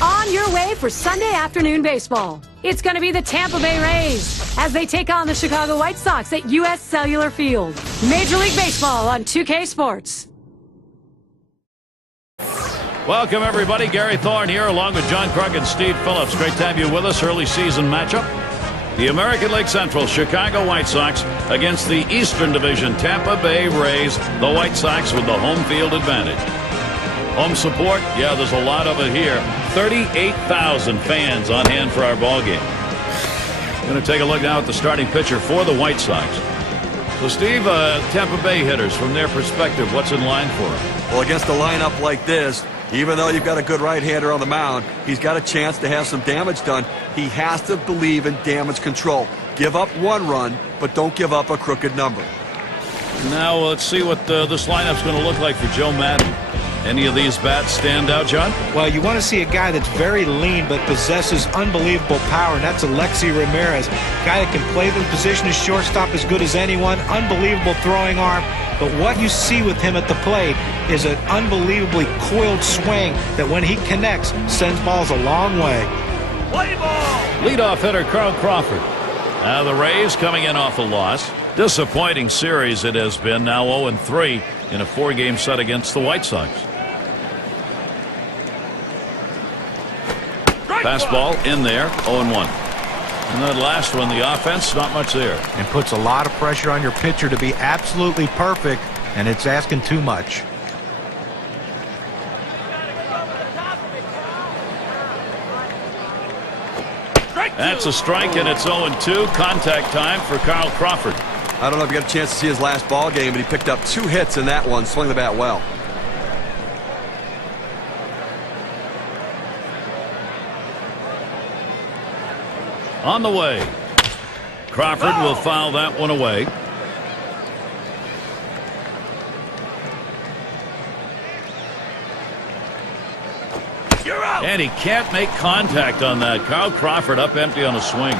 On your way for Sunday afternoon baseball. It's going to be the Tampa Bay Rays as they take on the Chicago White Sox at U.S. Cellular Field. Major League Baseball on 2K Sports. Welcome, everybody. Gary Thorne here along with John Krug and Steve Phillips. Great to have you with us. Early season matchup. The American League Central Chicago White Sox against the Eastern Division Tampa Bay Rays. The White Sox with the home field advantage. Home support, yeah, there's a lot of it here. 38,000 fans on hand for our ball game. Going to take a look now at the starting pitcher for the White Sox. So, Steve, Tampa Bay hitters, from their perspective, what's in line for them? Well, against a lineup like this, even though you've got a good right-hander on the mound, he's got a chance to have some damage done. He has to believe in damage control. Give up one run, but don't give up a crooked number. Now let's see what this lineup's going to look like for Joe Madden. Any of these bats stand out, John? Well, you want to see a guy that's very lean but possesses unbelievable power, and that's Alexi Ramirez. A guy that can play the position of shortstop as good as anyone. Unbelievable throwing arm. But what you see with him at the plate is an unbelievably coiled swing that when he connects, sends balls a long way. Play ball! Leadoff hitter Carl Crawford. The Rays coming in off a loss. Disappointing series it has been. Now 0-3 in a 4-game set against the White Sox. Fastball in there, 0-1. And that last one, the offense, not much there. And puts a lot of pressure on your pitcher to be absolutely perfect, and it's asking too much. That's a strike, and it's 0-2. Contact time for Carl Crawford. I don't know if you got a chance to see his last ball game, but he picked up 2 hits in that one, swung the bat well. On the way. Crawford will foul that one away. And he can't make contact on that. Carl Crawford up empty on a swing.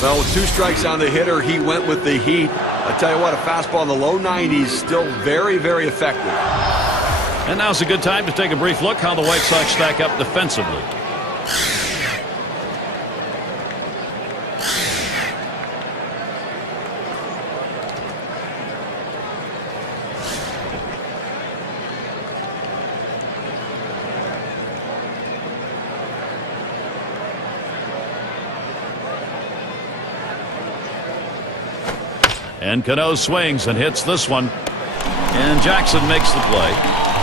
Well, with 2 strikes on the hitter, he went with the heat. I tell you what, a fastball in the low 90s, still very, very effective. And now's a good time to take a brief look how the White Sox stack up defensively. And Cano swings and hits this one. And Jackson makes the play.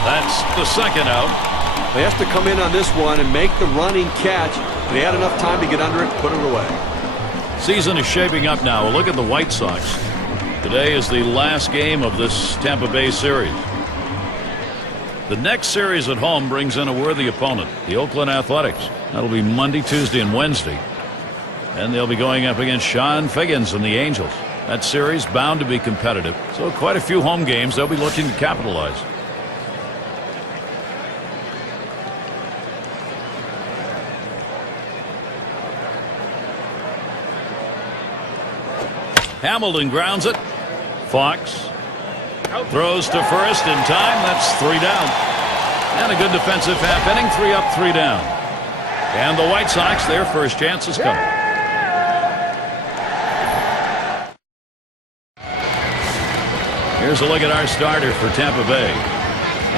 That's the second out. They have to come in on this one and make the running catch. They had enough time to get under it, put it away. Season is shaping up now. Look at the White Sox. Today is the last game of this Tampa Bay series. The next series at home brings in a worthy opponent, the Oakland Athletics. That'll be Monday, Tuesday, and Wednesday. And they'll be going up against Sean Figgins and the Angels. That series bound to be competitive, so quite a few home games they'll be looking to capitalize. Hamilton grounds it. Fox throws to first in time. That's 3 down. And a good defensive half inning. 3 up, 3 down. And the White Sox, their first chance is coming. Here's a look at our starter for Tampa Bay.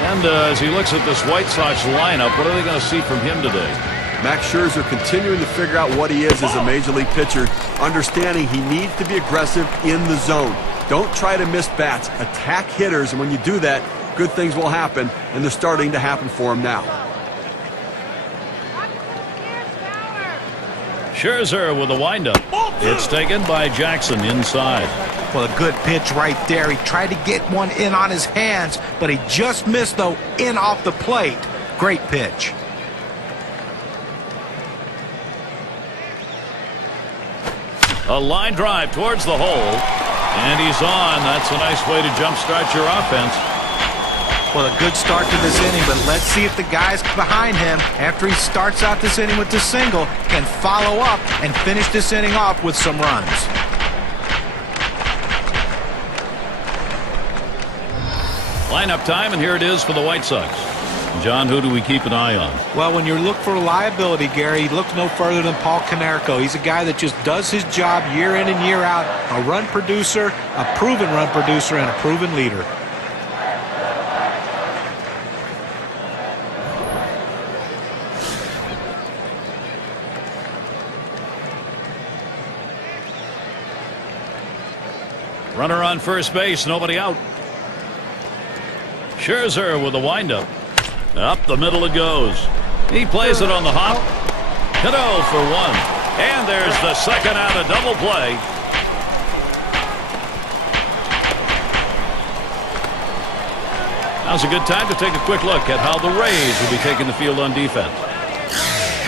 And as he looks at this White Sox lineup, what are they going to see from him today? Max Scherzer continuing to figure out what he is as a major league pitcher, understanding he needs to be aggressive in the zone. Don't try to miss bats. Attack hitters, and when you do that, good things will happen, and they're starting to happen for him now. Scherzer with a windup. It's taken by Jackson inside. Well, a good pitch right there. He tried to get one in on his hands, but he just missed, though, in off the plate. Great pitch. A line drive towards the hole. And he's on. That's a nice way to jumpstart your offense. Well, a good start to this inning, but let's see if the guys behind him, after he starts out this inning with the single, can follow up and finish this inning off with some runs. Lineup time, and here it is for the White Sox. John, who do we keep an eye on? Well, when you look for reliability, Gary, look no further than Paul Konerko. He's a guy that just does his job year in and year out. A run producer, a proven run producer, and a proven leader. Runner on first base, nobody out. Scherzer with a windup. Up the middle it goes. He plays it on the hop. Hit for 1. And there's the second out, a double play. Now's a good time to take a quick look at how the Rays will be taking the field on defense.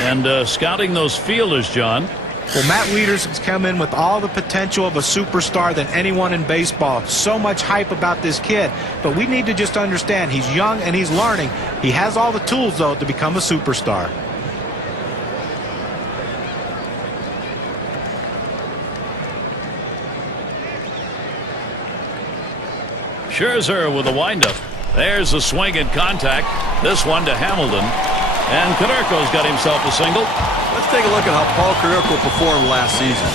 And scouting those fielders, John. Well, Matt Wieters has come in with all the potential of a superstar than anyone in baseball. So much hype about this kid. But we need to just understand he's young and he's learning. He has all the tools, though, to become a superstar. Scherzer with a windup. There's a swing and contact. This one to Hamilton. And Konerko's got himself a single. Let's take a look at how Paul Konerko performed last season.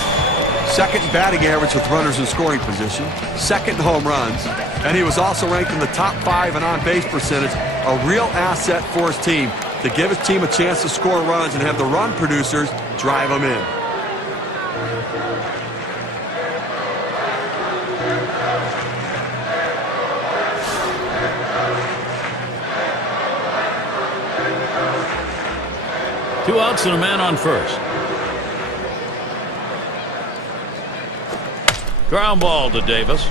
Second in batting average with runners in scoring position, second in home runs, and he was also ranked in the top 5 in on-base percentage, a real asset for his team to give his team a chance to score runs and have the run producers drive them in. Two outs and a man on first. Ground ball to Davis.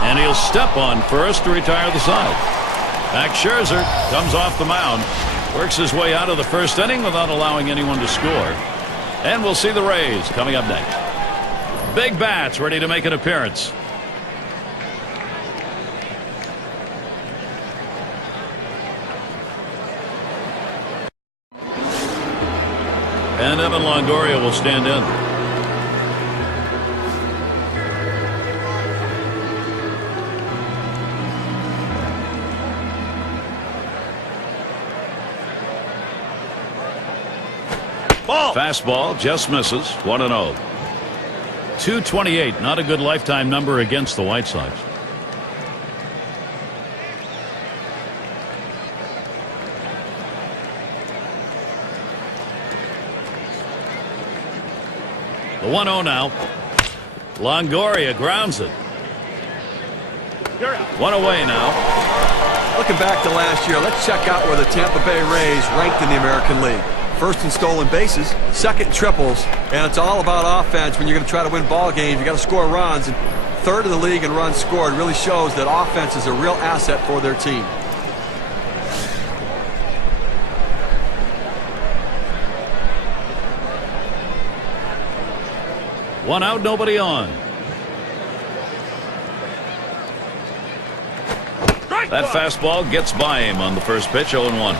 And he'll step on first to retire the side. Back Scherzer comes off the mound. Works his way out of the first inning without allowing anyone to score. And we'll see the Rays coming up next. Big bats ready to make an appearance. And Evan Longoria will stand in. Ball. Fastball just misses. 1-0. 228. Not a good lifetime number against the White Sox. The 1-0 now. Longoria grounds it. One away now. Looking back to last year, let's check out where the Tampa Bay Rays ranked in the American League. First in stolen bases, second in triples, and it's all about offense. When you're going to try to win ball games, you got to score runs. And third in the league in runs scored really shows that offense is a real asset for their team. One out, nobody on. That fastball gets by him on the first pitch, 0-1.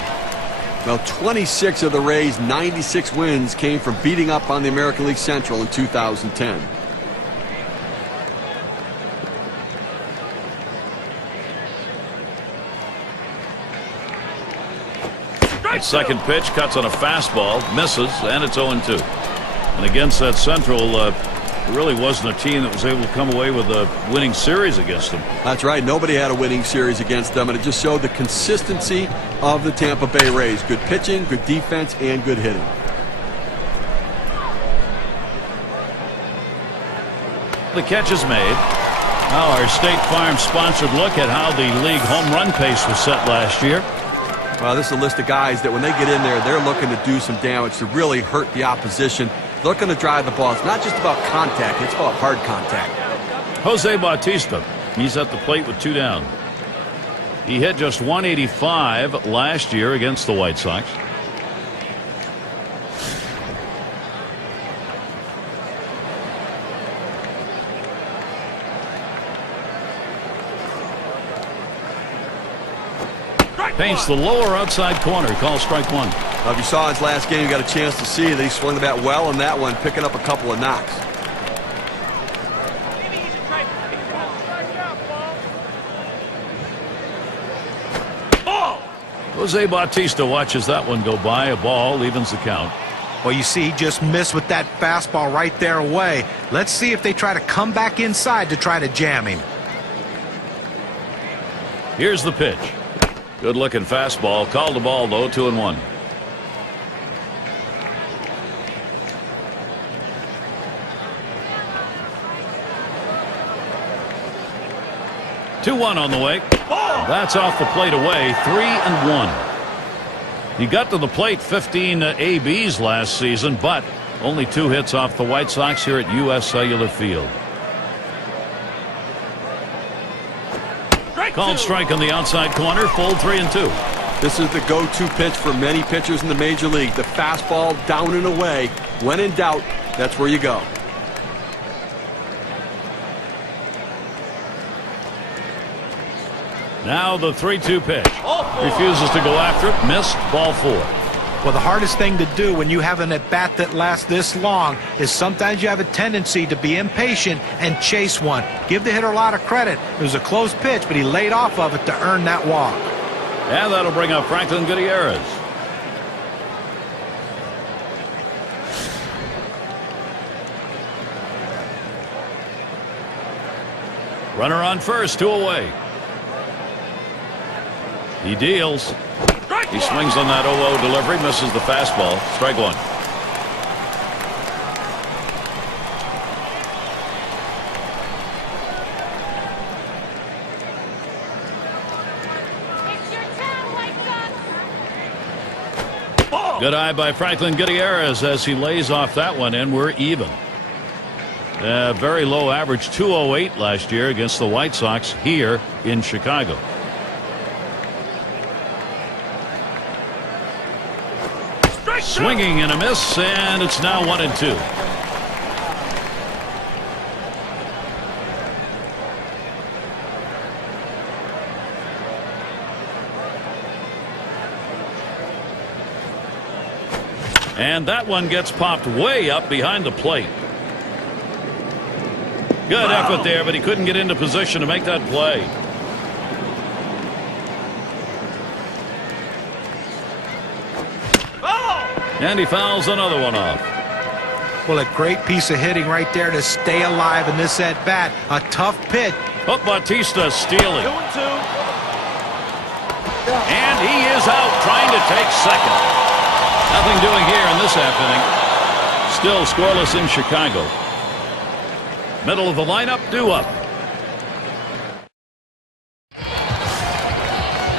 Well, 26 of the Rays' 96 wins came from beating up on the American League Central in 2010. That second pitch cuts on a fastball, misses, and it's 0-2. And against that Central, there really wasn't a team that was able to come away with a winning series against them. That's right. Nobody had a winning series against them, and it just showed the consistency of the Tampa Bay Rays. Good pitching, good defense, and good hitting. The catch is made. Now our State Farm sponsored look at how the league home run pace was set last year. Well, this is a list of guys that when they get in there, they're looking to do some damage to really hurt the opposition. Looking to drive the ball. It's not just about contact, it's about hard contact. Jose Bautista, he's at the plate with 2 down. He hit just 185 last year against the White Sox. Paints the lower outside corner. Call strike 1. Now, if you saw his last game, you got a chance to see that he swung the bat well in that one, picking up a couple of knocks. Jose Bautista watches that one go by. A ball evens the count. Well, you see, he just missed with that fastball right there away. Let's see if they try to come back inside to try to jam him. Here's the pitch. Good looking fastball. Called the ball though. 2-1. On the way. That's off the plate away. 3-1. He got to the plate 15 ABs last season, but only 2 hits off the White Sox here at U.S. Cellular Field. Called strike on the outside corner. Full 3-2. This is the go-to pitch for many pitchers in the major league. The fastball down and away. When in doubt, that's where you go. Now the 3-2 pitch. Refuses to go after it. Missed. Ball 4. Well, the hardest thing to do when you have an at-bat that lasts this long is sometimes you have a tendency to be impatient and chase one. Give the hitter a lot of credit. It was a close pitch, but he laid off of it to earn that walk. And that'll bring up Franklin Gutierrez. Runner on first. 2 away. He deals. He swings on that 0-0 delivery, misses the fastball. Strike 1. Good eye by Franklin Gutierrez as he lays off that one, and we're even. Very low average, 208 last year against the White Sox here in Chicago. Swinging and a miss, and it's now 1-2. And that one gets popped way up behind the plate. Good effort there, but he couldn't get into position to make that play. And he fouls another one off. Well, a great piece of hitting right there to stay alive in this at-bat. A tough pitch. But Bautista stealing. 2-2. And he is out trying to take second. Nothing doing here in this half inning. Still scoreless in Chicago. Middle of the lineup, due up.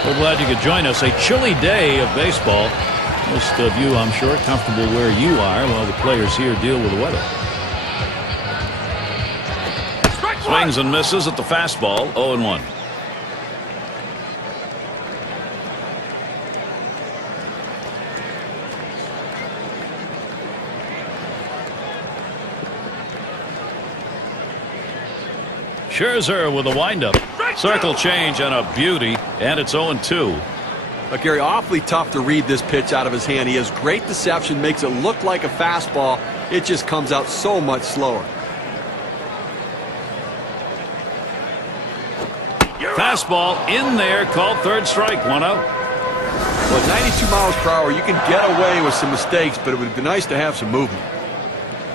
We're glad you could join us. A chilly day of baseball. Most of you, I'm sure, comfortable where you are while the players here deal with the weather. Swings and misses at the fastball. 0-1. Scherzer with a windup. Circle change and a beauty, and it's 0-2. Look, Gary, awfully tough to read this pitch out of his hand. He has great deception, makes it look like a fastball. It just comes out so much slower. Fastball in there, called third strike, 1 out. Well, 92 miles per hour, you can get away with some mistakes, but it would be nice to have some movement.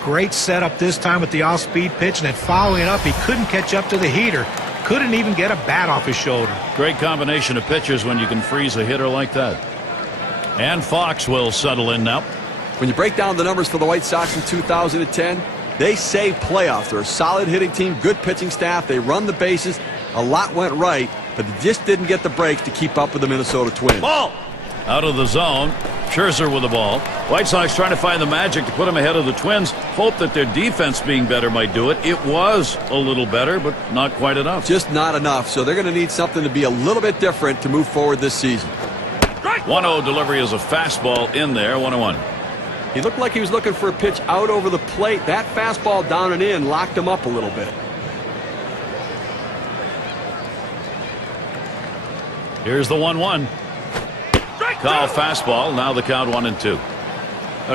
Great setup this time with the off-speed pitch, and then following it up, he couldn't catch up to the heater. Couldn't even get a bat off his shoulder. Great combination of pitchers when you can freeze a hitter like that. And Fox will settle in now. When you break down the numbers for the White Sox in 2010, they saved playoffs. They're a solid hitting team, good pitching staff. They run the bases. A lot went right, but they just didn't get the breaks to keep up with the Minnesota Twins. Ball! Out of the zone. Scherzer with the ball. White Sox trying to find the magic to put them ahead of the Twins. Hope that their defense being better might do it. It was a little better, but not quite enough. Just not enough, so they're going to need something to be a little bit different to move forward this season. 1-0 delivery is a fastball in there. 1-1. He looked like he was looking for a pitch out over the plate. That fastball down and in locked him up a little bit. Here's the 1-1. Call fastball. Now the count 1-2.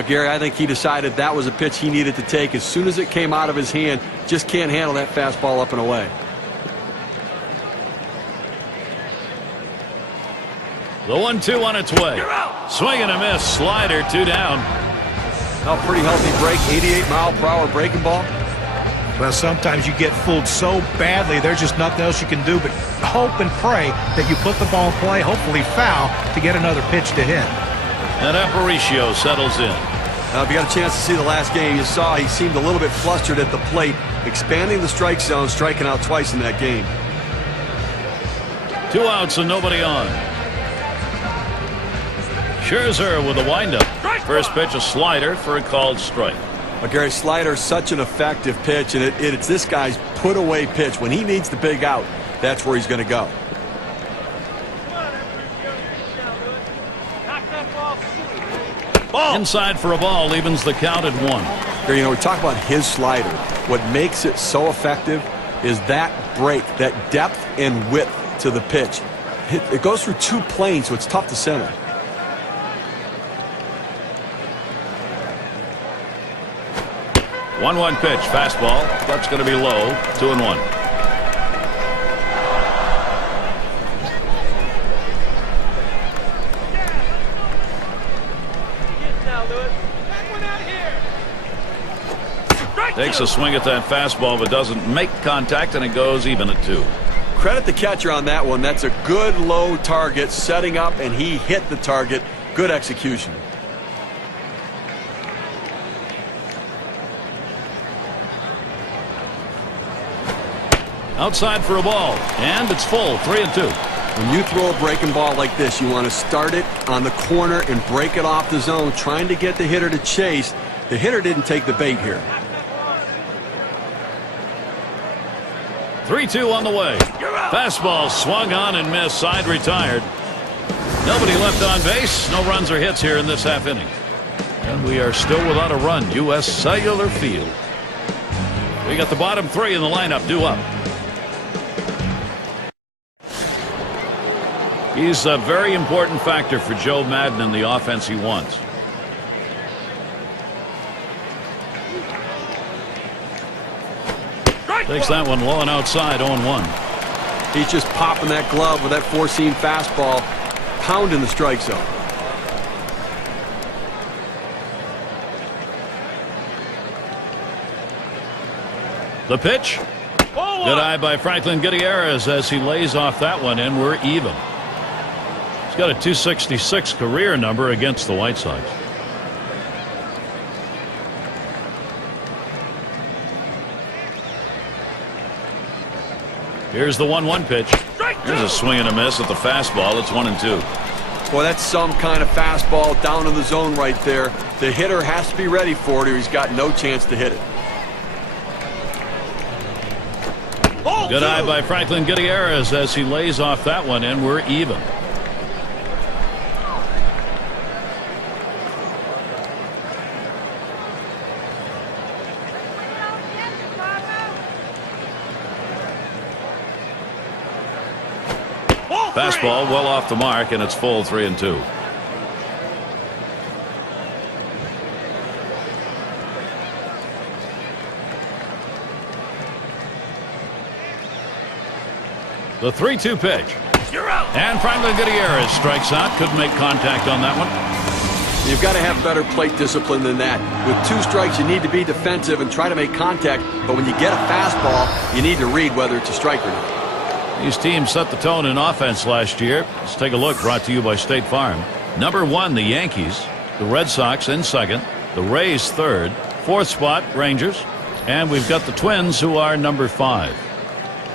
Gary, I think he decided that was a pitch he needed to take as soon as it came out of his hand. Just can't handle that fastball up and away. The 1-2 on its way. Swing and a miss. Slider, 2 down. A pretty healthy break. 88-mile-per-hour breaking ball. Well, sometimes you get fooled so badly, there's just nothing else you can do but hope and pray that you put the ball in play, hopefully foul, to get another pitch to hit. And Aparicio settles in. Now, if you got a chance to see the last game, you saw he seemed a little bit flustered at the plate, expanding the strike zone, striking out twice in that game. 2 outs and nobody on. Scherzer with a windup. First pitch a slider for a called strike. Well, Gary, slider is such an effective pitch, and it's this guy's put-away pitch. When he needs the big out, that's where he's going to go. Inside for a ball, evens the count at 1. Gary, you know, we talk about his slider. What makes it so effective is that break, that depth and width to the pitch. It goes through 2 planes, so it's tough to center. One pitch, fastball. That's going to be low. 2-1. Takes a swing at that fastball, but doesn't make contact, and it goes even at 2. Credit the catcher on that one. That's a good low target, setting up, and he hit the target. Good execution. Outside for a ball, and it's full. 3-2. When you throw a breaking ball like this, you want to start it on the corner and break it off the zone, trying to get the hitter to chase. The hitter didn't take the bait here. 3-2 on the way. Fastball swung on and missed. Side retired. Nobody left on base. No runs or hits here in this half inning. And we are still without a run. U.S. Cellular Field. We got the bottom 3 in the lineup due up. He's a very important factor for Joe Madden in the offense he wants. Takes that one low and outside. 0-1. He's just popping that glove with that 4-seam fastball, pounding the strike zone. The pitch. Good eye by Franklin Gutierrez as he lays off that one, and we're even. He's got a .266 career number against the White Sox. Here's the 1-1 pitch. Here's a swing and a miss at the fastball. It's 1-2. Well, that's some kind of fastball down in the zone right there. The hitter has to be ready for it or he's got no chance to hit it. Good eye by Franklin Gutierrez as he lays off that one, and we're even. Fastball well off the mark, and it's full. 3-2. The 3-2 pitch. And Franklin Gutierrez strikes out. Couldn't make contact on that one. You've got to have better plate discipline than that. With 2 strikes, you need to be defensive and try to make contact. But when you get a fastball, you need to read whether it's a strike or not. These teams set the tone in offense last year. Let's take a look. Brought to you by State Farm. Number 1, the Yankees. The Red Sox in 2nd. The Rays 3rd. 4th spot, Rangers. And we've got the Twins, who are number 5.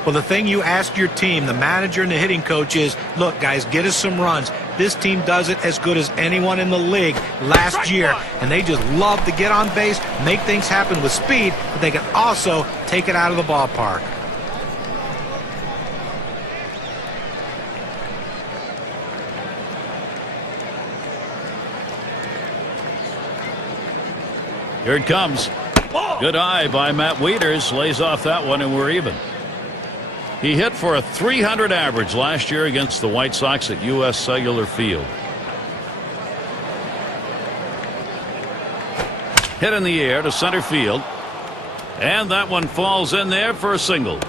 Well, the thing you ask your team, the manager and the hitting coach, is, look, guys, get us some runs. This team does it as good as anyone in the league last year, and they just love to get on base, make things happen with speed, but they can also take it out of the ballpark. Here it comes. Good eye by Matt Wieters. Lays off that one, and we're even. He hit for a .300 average last year against the White Sox at U.S. Cellular Field. Hit in the air to center field. And that one falls in there for a single.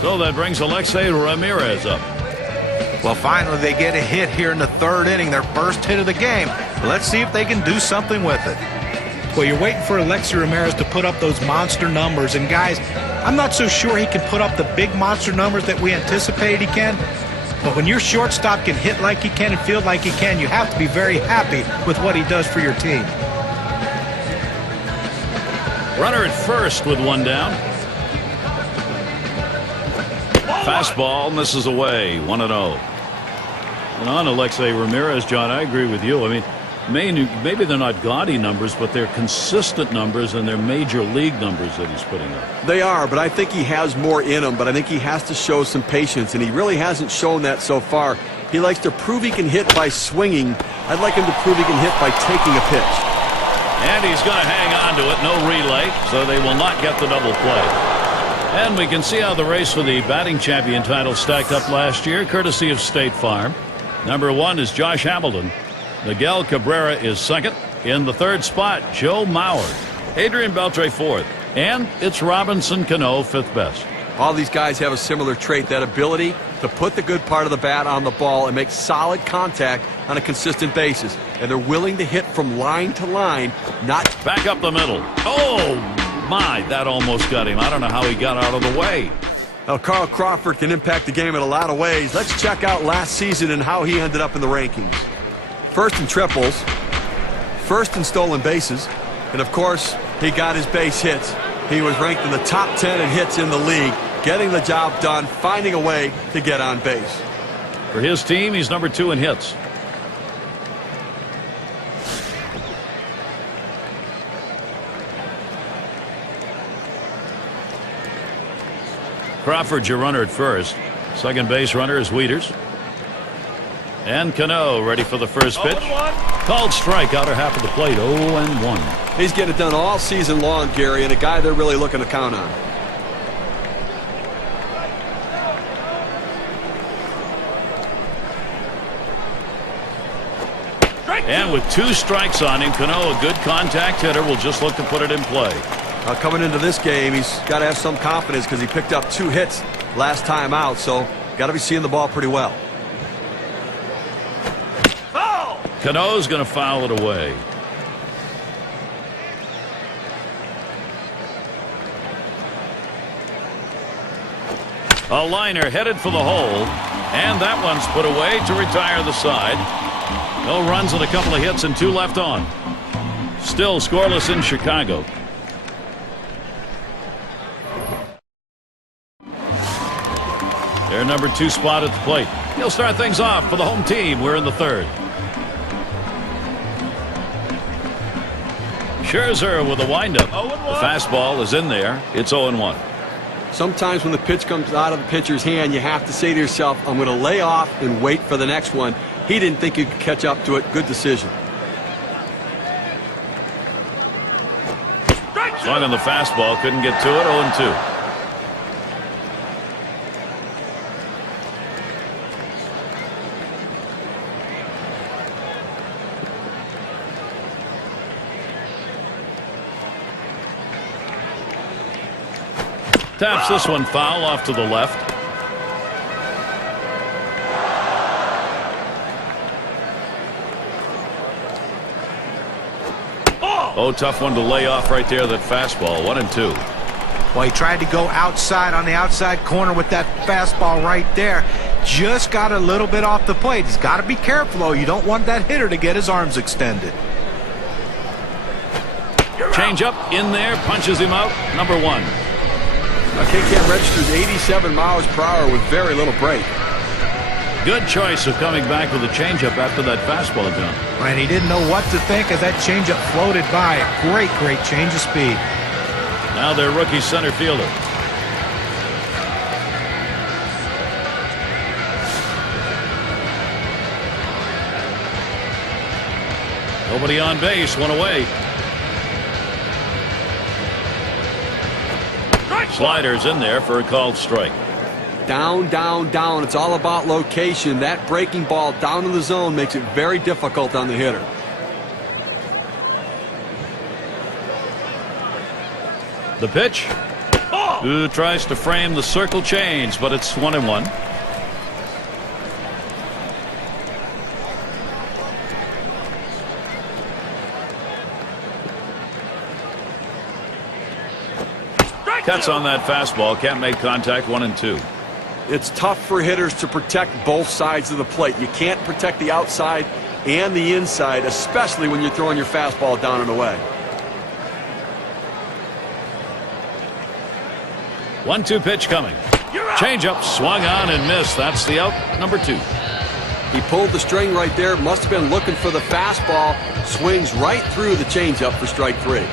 So that brings Alexei Ramirez up. Well, finally they get a hit here in the third inning, their first hit of the game. Let's see if they can do something with it. Well, you're waiting for Alexi Ramirez to put up those monster numbers. And, guys, I'm not so sure he can put up the big monster numbers that we anticipated he can. But when your shortstop can hit like he can and field like he can, you have to be very happy with what he does for your team. Runner at first with one down. Fastball misses away, 1-0. And on Alexi Ramirez, John, I agree with you. I mean, maybe they're not gaudy numbers, but they're consistent numbers, and they're major league numbers that he's putting up. They are, but I think he has more in him, but I think he has to show some patience, and he really hasn't shown that so far. He likes to prove he can hit by swinging. I'd like him to prove he can hit by taking a pitch. And he's going to hang on to it. No relay, so they will not get the double play. And we can see how the race for the batting champion title stacked up last year, courtesy of State Farm. Number 1 is Josh Hamilton. Miguel Cabrera is second. In the third spot, Joe Mauer. Adrian Beltre fourth. And it's Robinson Cano fifth best. All these guys have a similar trait, that ability to put the good part of the bat on the ball and make solid contact on a consistent basis. And they're willing to hit from line to line, not back up the middle. Oh, my, that almost got him. I don't know how he got out of the way. Now, Carl Crawford can impact the game in a lot of ways. Let's check out last season and how he ended up in the rankings. First in triples, first in stolen bases, and of course, he got his base hits. He was ranked in the top 10 in hits in the league, getting the job done, finding a way to get on base. For his team, he's number 2 in hits. Crawford's your runner at first. Second base runner is Wieters. And Cano ready for the first pitch. Called strike, outer half of the plate, 0-1. He's getting it done all season long, Gary, and a guy they're really looking to count on. And with 2 strikes on him, Cano, a good contact hitter, will just look to put it in play. Coming into this game, he's got to have some confidence because he picked up 2 hits last time out, so got to be seeing the ball pretty well. Cano's going to foul it away. A liner headed for the hole, and that one's put away to retire the side. No runs and a couple of hits and 2 left on. Still scoreless in Chicago. Their number 2 spot at the plate. He'll start things off for the home team. We're in the third. Scherzer with a windup. The fastball is in there. It's 0-1. Sometimes when the pitch comes out of the pitcher's hand, you have to say to yourself, I'm going to lay off and wait for the next one. He didn't think he could catch up to it. Good decision. Swung on the fastball. Couldn't get to it. 0-2. Taps this one foul off to the left. Oh, tough one to lay off right there, that fastball. 1-2. Well, he tried to go outside on the outside corner with that fastball right there. Just got a little bit off the plate. He's got to be careful, though. You don't want that hitter to get his arms extended. Change up in there, punches him out. Number 1. K-Cam registers 87 miles per hour with very little break. Good choice of coming back with a changeup after that fastball, John. And he didn't know what to think as that changeup floated by. A great change of speed. Now their rookie center fielder. Nobody on base, one away. Sliders in there for a called strike. Down, down, down. It's all about location. That breaking ball down in the zone makes it very difficult on the hitter. The pitch. Who tries to frame the circle change, but it's 1-1. Cuts on that fastball. Can't make contact. 1-2. It's tough for hitters to protect both sides of the plate. You can't protect the outside and the inside, especially when you're throwing your fastball down and away. 1-2 pitch coming. Changeup swung on and missed. That's the out. Number 2. He pulled the string right there. Must have been looking for the fastball. Swings right through the changeup for strike 3.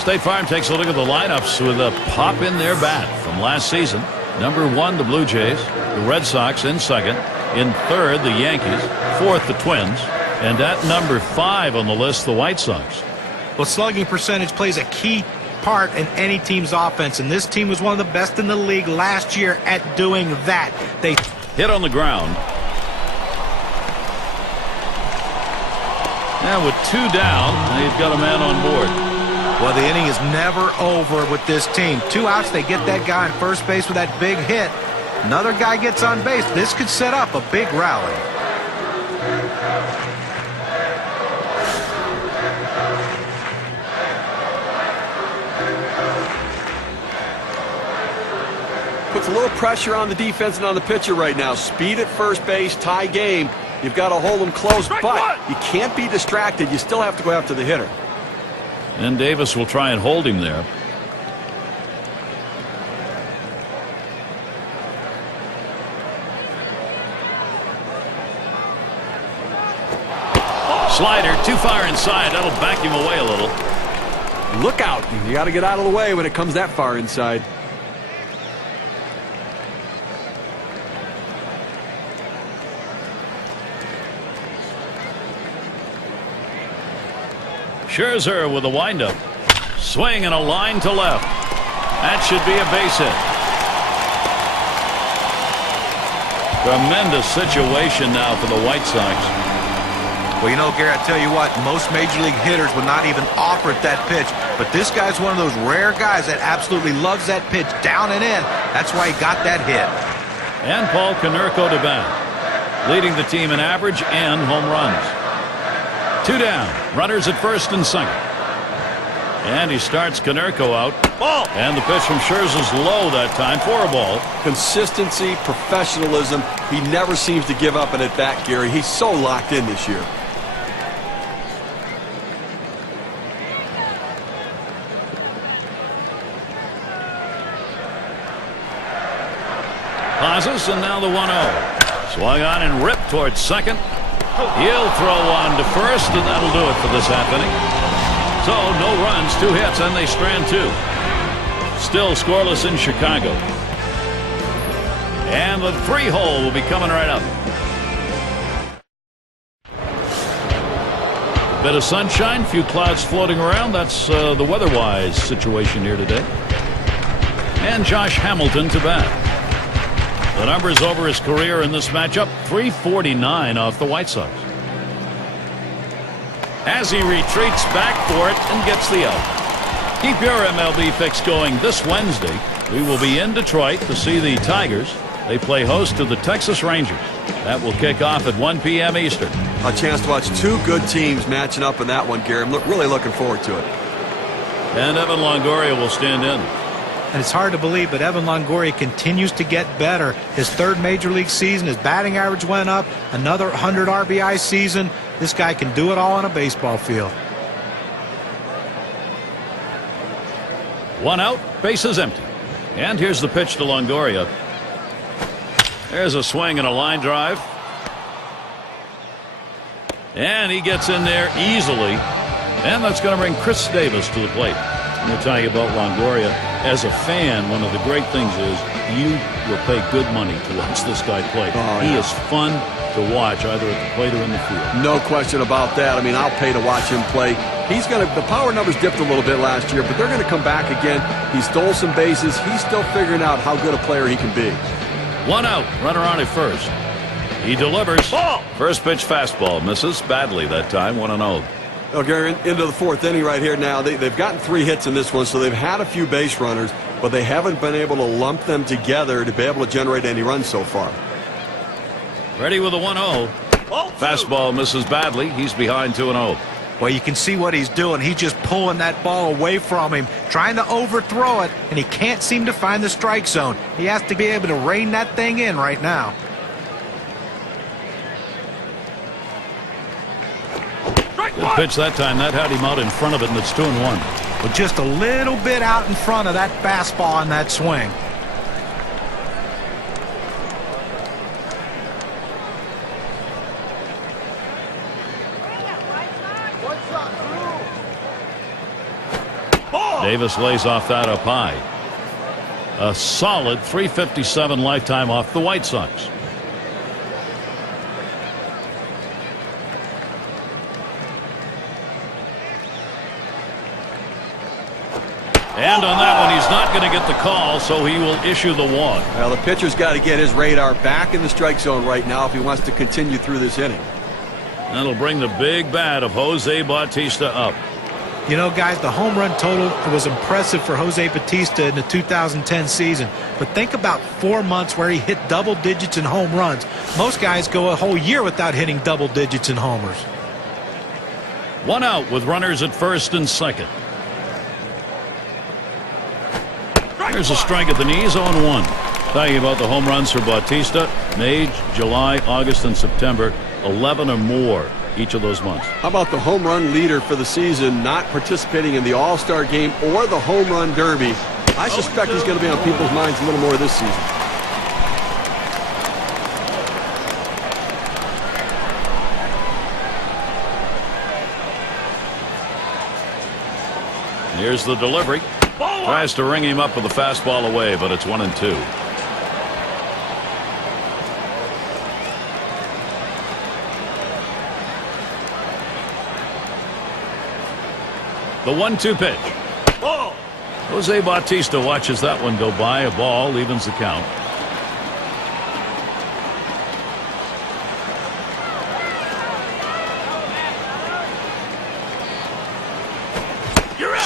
State Farm takes a look at the lineups with a pop in their bat from last season. Number 1, the Blue Jays. The Red Sox in second. In third, the Yankees. Fourth, the Twins. And at number 5 on the list, the White Sox. Well, slugging percentage plays a key part in any team's offense, and this team was one of the best in the league last year at doing that. They hit on the ground. And with 2 down, they've got a man on board. Well, the inning is never over with this team. 2 outs, they get that guy on first base with that big hit. Another guy gets on base. This could set up a big rally. Puts a little pressure on the defense and on the pitcher right now. Speed at first base, tie game. You've got to hold them close, but you can't be distracted. You still have to go after the hitter. And Davis will try and hold him there. Slider too far inside. That'll back him away a little. Look out. You got to get out of the way when it comes that far inside. Scherzer with a windup. Swing and a line to left. That should be a base hit. Tremendous situation now for the White Sox. Well, you know, Gary, I tell you what, most major league hitters would not even offer at that pitch. But this guy's one of those rare guys that absolutely loves that pitch down and in. That's why he got that hit. And Paul Konerko to bat, leading the team in average and home runs. 2 down. Runners at first and second. And he starts Konerko out. Ball. And the pitch from Scherzer's low that time for a ball. Consistency, professionalism. He never seems to give up an at bat, Gary. He's so locked in this year. Pauses, and now the 1-0. Swung on and ripped towards second. He'll throw on to first, and that'll do it for this half inning. So no runs, 2 hits, and they strand 2. Still scoreless in Chicago. And the 3-hole will be coming right up. A bit of sunshine, few clouds floating around. That's the weather-wise situation here today. And Josh Hamilton to bat. The numbers over his career in this matchup, 349 off the White Sox. As he retreats back for it and gets the out. Keep your MLB fix going this Wednesday. We will be in Detroit to see the Tigers. They play host to the Texas Rangers. That will kick off at 1 p.m. Eastern. A chance to watch 2 good teams matching up in that one, Gary. I'm really looking forward to it. And Evan Longoria will stand in. And it's hard to believe, but Evan Longoria continues to get better. His 3rd major league season, his batting average went up. Another 100 RBI season. This guy can do it all on a baseball field. 1 out, bases empty. And here's the pitch to Longoria. There's a swing and a line drive. And he gets in there easily. And that's going to bring Chris Davis to the plate. I'm going to tell you about Longoria. As a fan, one of the great things is you will pay good money to watch this guy play. He is fun to watch, either at the plate or in the field. No question about that. I mean, I'll pay to watch him play. The power numbers dipped a little bit last year, but they're going to come back again. He stole some bases. He's still figuring out how good a player he can be. 1 out, runner on at first. He delivers. Ball. First pitch fastball misses badly that time. 1-0. Well, Gary, into the fourth inning right here now. They've gotten 3 hits in this one, so they've had a few base runners, but they haven't been able to lump them together to be able to generate any runs so far. Ready with a 1-0. Fastball misses badly. He's behind 2-0. Well, you can see what he's doing. He's just pulling that ball away from him, trying to overthrow it, and he can't seem to find the strike zone. He has to be able to rein that thing in right now. Good pitch that time. That had him out in front of it, and it's 2-1. But just a little bit out in front of that fastball on that swing. Davis lays off that up high. A solid .357 lifetime off the White Sox. And on that one, he's not going to get the call, so he will issue the walk. Well, the pitcher's got to get his radar back in the strike zone right now if he wants to continue through this inning. That'll bring the big bat of Jose Bautista up. You know, guys, the home run total was impressive for Jose Bautista in the 2010 season. But think about 4 months where he hit double digits in home runs. Most guys go a whole year without hitting double digits in homers. 1 out with runners at first and second. There's a strike at the knees, 0-1. Talking about the home runs for Bautista, May, July, August, and September, 11 or more each of those months. How about the home run leader for the season not participating in the All-Star game or the home run derby? I suspect he's going to be on people's minds a little more this season. Here's the delivery. Tries to ring him up with the fastball away, but it's 1-2. The 1-2 pitch. Ball. Jose Bautista watches that one go by. A ball evens the count.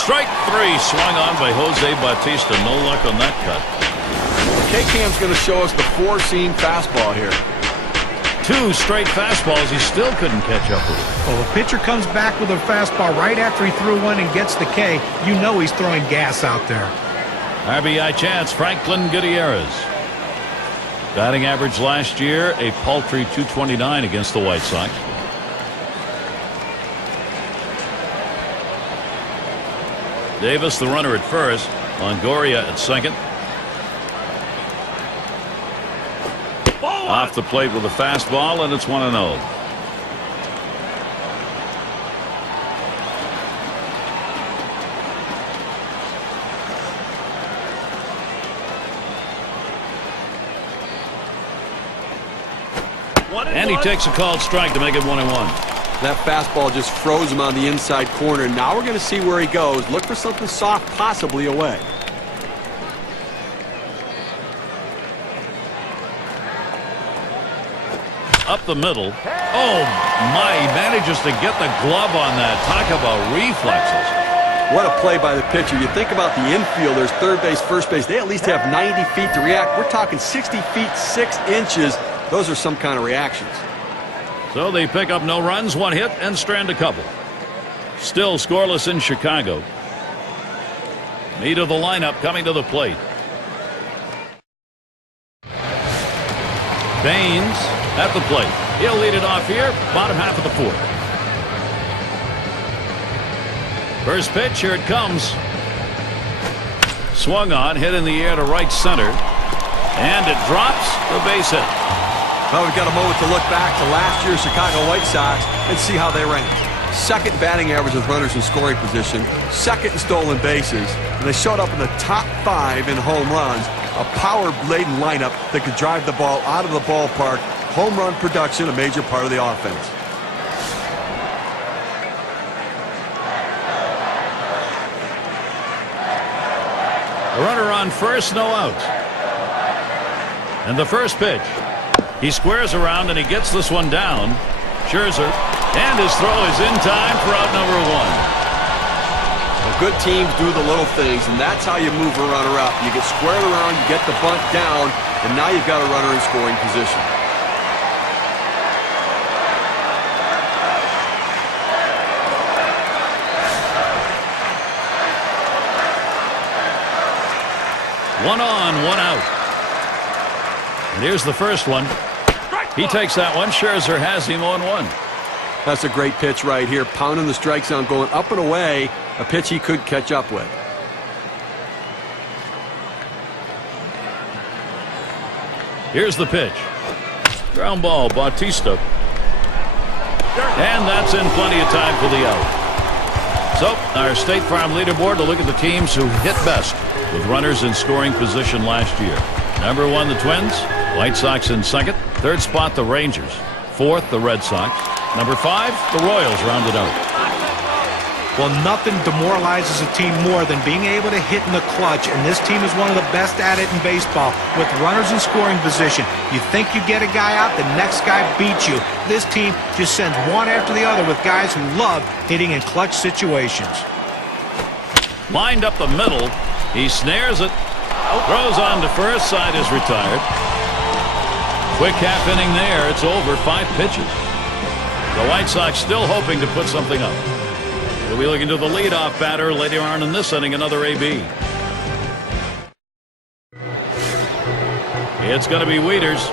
Strike 3 swung on by Jose Bautista. No luck on that cut. K-Cam's going to show us the 4-seam fastball here. 2 straight fastballs. He still couldn't catch up with it. Well, the pitcher comes back with a fastball right after he threw one and gets the K. You know he's throwing gas out there. RBI chance, Franklin Gutierrez. Batting average last year, a paltry .229 against the White Sox. Davis, the runner at first. Longoria at second. Off the plate with a fastball, and it's 1-0. And he takes a called strike to make it 1-1. That fastball just froze him on the inside corner. Now we're going to see where he goes. Look for something soft, possibly away. Up the middle. Oh, my. He manages to get the glove on that. Talk about reflexes. What a play by the pitcher. You think about the infielders, third base, first base. They at least have 90 feet to react. We're talking 60 feet, 6 inches. Those are some kind of reactions. So they pick up no runs, 1 hit, and strand a couple. Still scoreless in Chicago. Meat of the lineup coming to the plate. Baines at the plate. He'll lead it off here, bottom half of the 4th. First pitch, here it comes. Swung on, hit in the air to right center. And it drops, the base hit. Well, we've got a moment to look back to last year's Chicago White Sox and see how they ranked. Second batting average with runners in scoring position, second in stolen bases, and they showed up in the top 5 in home runs. A power-laden lineup that could drive the ball out of the ballpark. Home run production, a major part of the offense. A runner on first, no outs. And the first pitch. He squares around and he gets this one down. Scherzer, and his throw is in time for out number one. Well, good teams do the little things, and that's how you move a runner up. You get squared around, you get the bunt down, and now you've got a runner in scoring position. One on, one out. And here's the first one. He takes that one. Scherzer has him on one. That's a great pitch right here. Pounding the strike zone, going up and away. A pitch he could catch up with. Here's the pitch. Ground ball, Bautista. And that's in plenty of time for the out. So, our State Farm leaderboard to look at the teams who hit best with runners in scoring position last year. Number 1, the Twins. White Sox in second. Third spot, the Rangers. Fourth, the Red Sox. Number 5, the Royals rounded out. Well, nothing demoralizes a team more than being able to hit in the clutch, and this team is one of the best at it in baseball with runners in scoring position. You think you get a guy out, the next guy beats you. This team just sends one after the other with guys who love hitting in clutch situations. Lined up the middle. He snares it. Throws on to first. Side is retired. Quick half inning there. It's over. 5 pitches. The White Sox still hoping to put something up. We'll be looking to the leadoff batter later on in this inning. Another AB. It's going to be Wieters.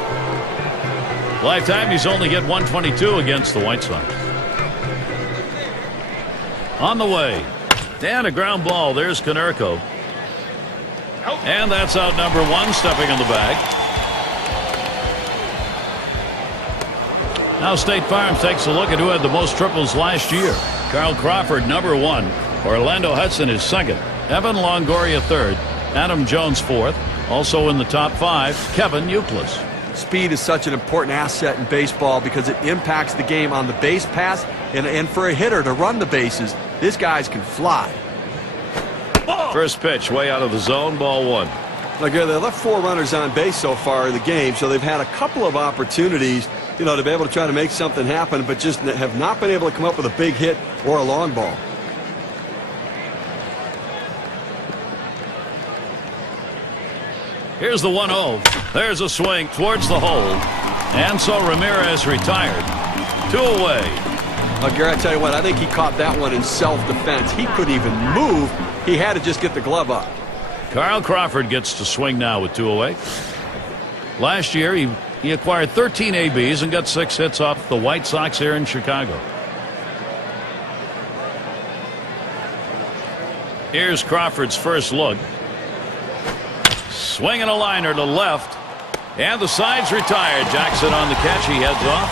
Lifetime, he's only hit 122 against the White Sox. On the way. And a ground ball. There's Konerko. And that's out number 1, stepping in the bag. Now State Farm takes a look at who had the most triples last year. Carl Crawford, number 1. Orlando Hudson is second. Evan Longoria third. Adam Jones fourth. Also in the top 5, Kevin Youkilis. Speed is such an important asset in baseball because it impacts the game on the base pass, and for a hitter to run the bases, these guys can fly. First pitch way out of the zone, ball 1. Look, they left 4 runners on base so far in the game, so they've had a couple of opportunities, to be able to try to make something happen, but just have not been able to come up with a big hit or a long ball. Here's the 1-0. There's a swing towards the hole, and so Ramirez retired. 2 away. Gary, I tell you what, I think he caught that one in self-defense. He couldn't even move. He had to just get the glove up. Carl Crawford gets to swing now with 2 away. Last year, he acquired 13 ABs and got 6 hits off the White Sox here in Chicago. Here's Crawford's first look. Swinging a liner to left. And the side's retired. Jackson on the catch. He heads off.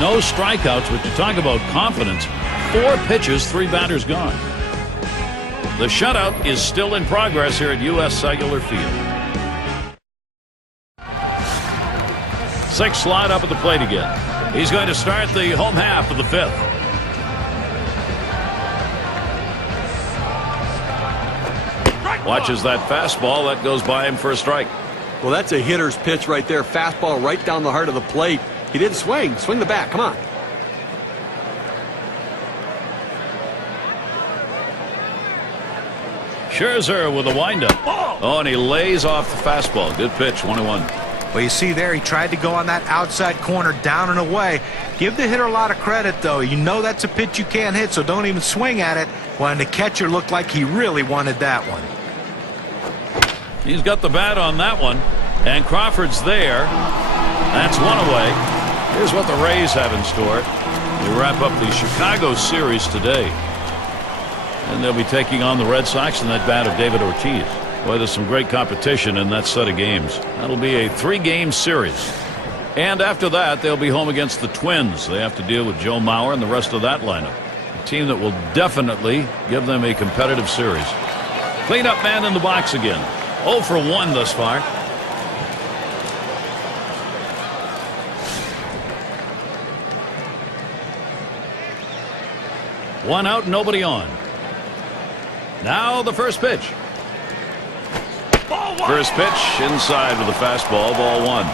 No strikeouts, but you talk about confidence. 4 pitches, 3 batters gone. The shutout is still in progress here at U.S. Cellular Field. 6 slide up at the plate again. He's going to start the home half of the 5th. Watches that fastball. That goes by him for a strike. Well, that's a hitter's pitch right there. Fastball right down the heart of the plate. He didn't swing. Swing the bat. Come on. Scherzer with a windup. Oh, and he lays off the fastball. Good pitch, 1-1. Well, you see there, he tried to go on that outside corner, down and away. Give the hitter a lot of credit, though. You know that's a pitch you can't hit, so don't even swing at it. Well, and the catcher looked like he really wanted that one. He's got the bat on that one, and Crawford's there. That's 1 away. Here's what the Rays have in store. They wrap up the Chicago series today. And they'll be taking on the Red Sox in that bat of David Ortiz. Boy, there's some great competition in that set of games. That'll be a 3-game series. And after that, they'll be home against the Twins. They have to deal with Joe Mauer and the rest of that lineup. A team that will definitely give them a competitive series. Cleanup man in the box again. 0 for 1 thus far. One out, nobody on. Now the first pitch. First pitch inside with a fastball, ball 1.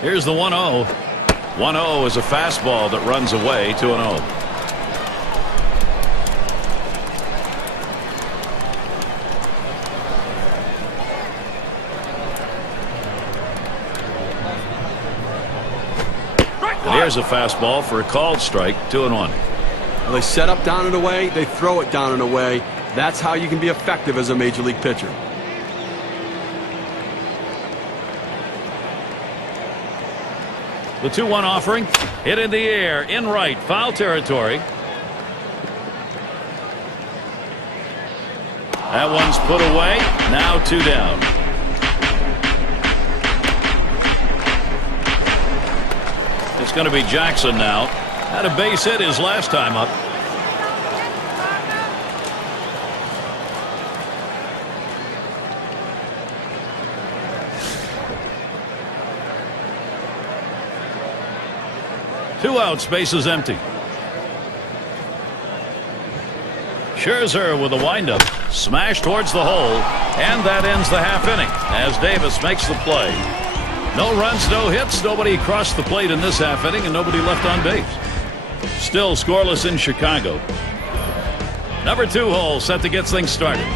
Here's the 1-0. 1-0 is a fastball that runs away, 2-0. Here's a fastball for a called strike, 2-1. Well, they set up down and away, they throw it down and away. That's how you can be effective as a major league pitcher. The 2-1 offering, hit in the air, in right, foul territory. That one's put away, now 2 down. It's going to be Jackson now. Had a base hit his last time up. Two outs, bases empty. Scherzer with a windup, smash towards the hole, and that ends the half inning as Davis makes the play. No runs, no hits, nobody crossed the plate in this half inning, and nobody left on base. Still scoreless in Chicago. Number 2 hole set to get things started.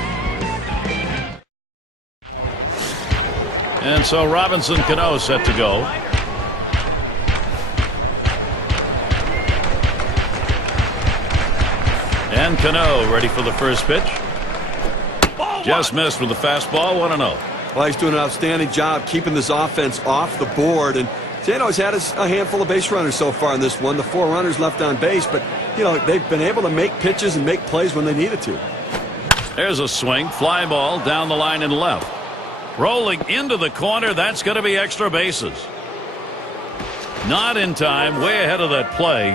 And so Robinson Cano set to go. And Cano ready for the first pitch. Just missed with the fastball, 1-0. Well, he's doing an outstanding job keeping this offense off the board. And Cano's had a handful of base runners so far in this one. The 4 runners left on base, but, you know, they've been able to make pitches and make plays when they needed to. There's a swing, fly ball down the line and left. Rolling into the corner, that's going to be extra bases. Not in time, way ahead of that play.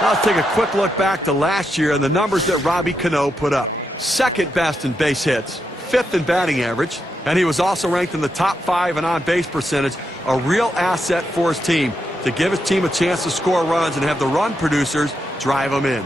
Now let's take a quick look back to last year and the numbers that Robbie Cano put up. Second best in base hits, 5th in batting average, and he was also ranked in the top 5 in on-base percentage. A real asset for his team to give his team a chance to score runs and have the run producers drive them in.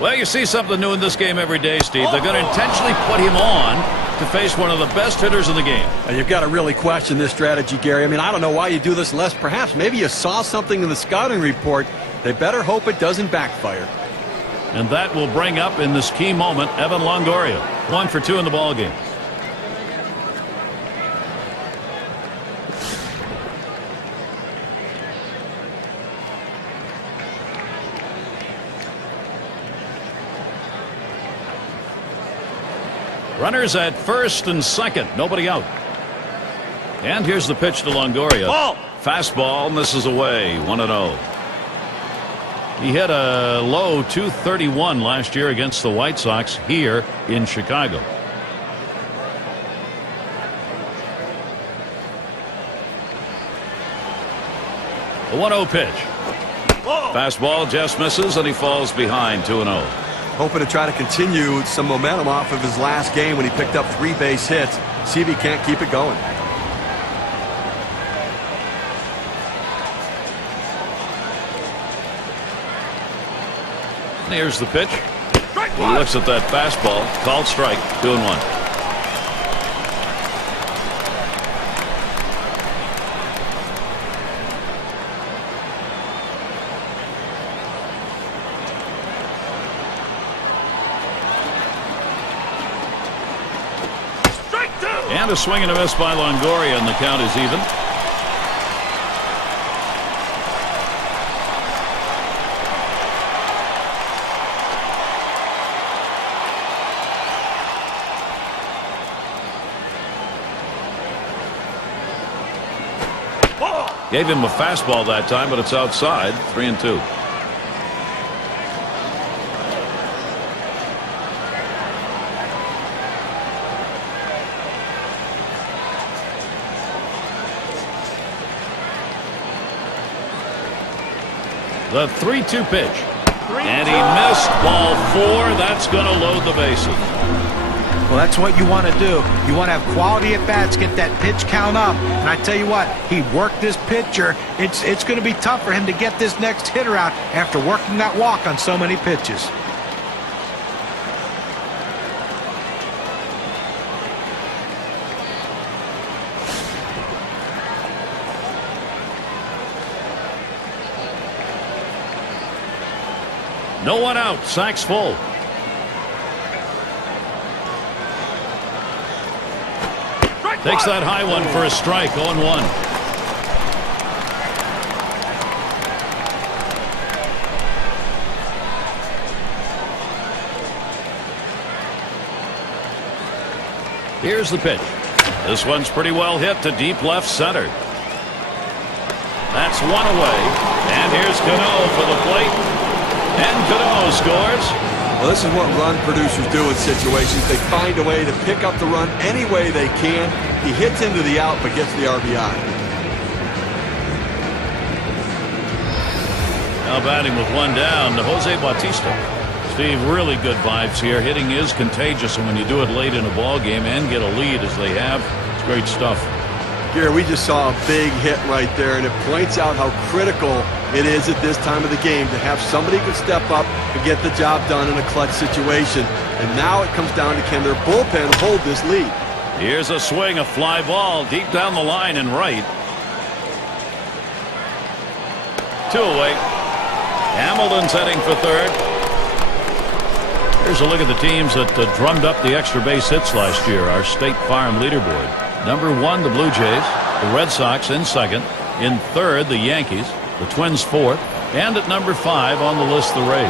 Well, you see something new in this game every day, Steve. They're going to intentionally put him on to face one of the best hitters in the game. You've got to really question this strategy, Gary. I mean, I don't know why you do this unless perhaps maybe you saw something in the scouting report. They better hope it doesn't backfire. And that will bring up in this key moment Evan Longoria. 1 for 2 in the ball game. Runners at first and second, nobody out. And here's the pitch to Longoria. Ball. Fastball misses away, 1-0. He hit a low 231 last year against the White Sox here in Chicago. The 1-0 pitch. Fastball just misses and he falls behind, 2-0. Hoping to try to continue some momentum off of his last game when he picked up 3 base hits. See if he can't keep it going. Here's the pitch. He looks at that fastball. Called strike. 2-1. And a swing and a miss by Longoria, and the count is even. Gave him a fastball that time, but it's outside. 3-2. The 3-2 pitch. And he missed ball 4. That's going to load the bases. Well, that's what you want to do. You want to have quality at bats, get that pitch count up. And I tell you what, he worked this pitcher. It's going to be tough for him to get this next hitter out after working that walk on so many pitches. No one out. Sack's full. Takes that high one for a strike. 0-1. Here's the pitch. This one's pretty well hit to deep left center. That's one away. And here's Cano for the plate. And Cano scores. Well, this is what run producers do in situations. They find a way to pick up the run any way they can. He hits into the out but gets the RBI. Now batting with one down to Jose Bautista. Steve, really good vibes here. Hitting is contagious, and when you do it late in a ball game and get a lead as they have, it's great stuff. Gary, we just saw a big hit right there, and it points out how critical it is at this time of the game to have somebody who can step up and get the job done in a clutch situation. And now it comes down to, can their bullpen hold this lead? Here's a swing, a fly ball deep down the line and right. 2 away. Hamilton's heading for third. Here's a look at the teams that drummed up the extra base hits last year. Our State Farm leaderboard. Number 1, the Blue Jays. The Red Sox in second. In third, the Yankees. The Twins fourth. And at number 5 on the list, the Rays.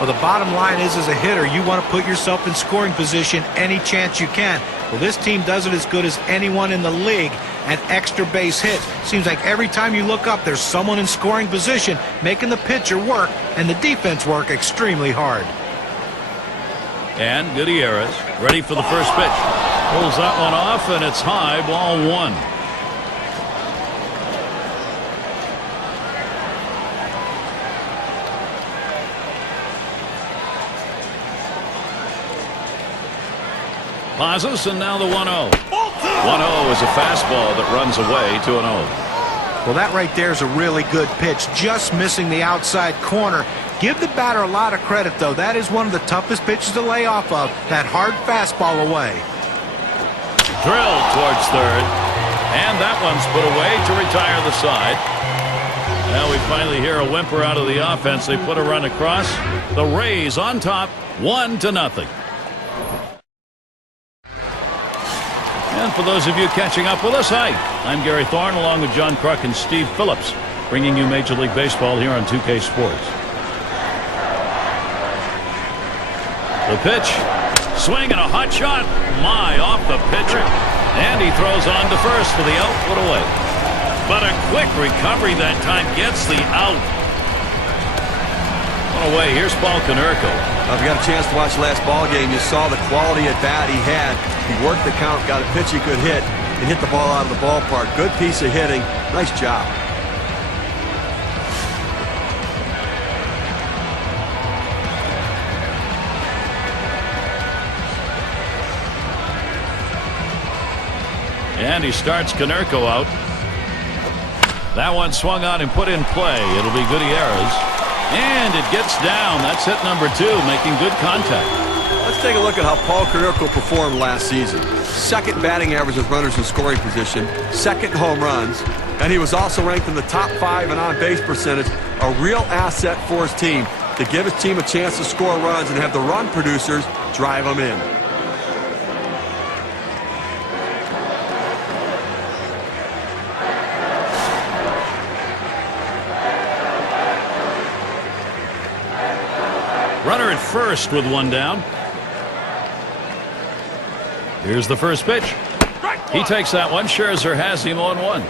Well, the bottom line is, as a hitter, you want to put yourself in scoring position any chance you can. Well, this team does it as good as anyone in the league at extra base hits. Seems like every time you look up, there's someone in scoring position making the pitcher work and the defense work extremely hard. And Gutierrez ready for the first pitch. Pulls that one off, and it's high, ball 1. Pazos, and now the 1-0. 1-0 is a fastball that runs away. 2-0. Well, that right there is a really good pitch, just missing the outside corner. Give the batter a lot of credit, though. That is one of the toughest pitches to lay off of, that hard fastball away. Drilled towards third, and that one's put away to retire the side. Now we finally hear a whimper out of the offense. They put a run across. The Rays on top, 1-0. And for those of you catching up with us, hi, I'm Gary Thorne along with John Kruk and Steve Phillips, bringing you Major League Baseball here on 2K Sports. The pitch, swing and a hot shot, my, off the pitcher, and he throws on to first for the out, put away. But a quick recovery that time gets the out. Put away. Here's Paul Konerko. If you got a chance to watch the last ball game, you saw the quality at bat he had. He worked the count, got a pitch he could hit, and hit the ball out of the ballpark. Good piece of hitting. Nice job. And he starts Konerko out. That one swung on and put in play. It'll be Gutierrez. And it gets down. That's hit number 2, making good contact. Let's take a look at how Paul Konerko performed last season. Second batting average with runners in scoring position, second home runs, and he was also ranked in the top 5 in on-base percentage, a real asset for his team to give his team a chance to score runs and have the run producers drive them in. Runner at first with one down. Here's the first pitch. He takes that one. Scherzer has him on 1.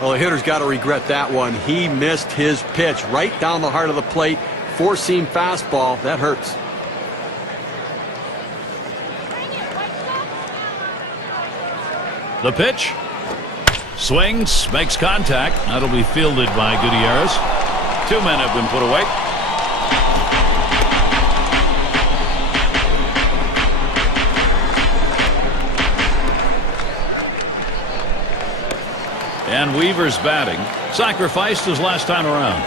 Well, the hitter's got to regret that one. He missed his pitch right down the heart of the plate. Four-seam fastball. That hurts. The pitch. Swings, makes contact. That'll be fielded by Gutierrez. 2 men have been put away. And Weaver's batting. Sacrificed his last time around.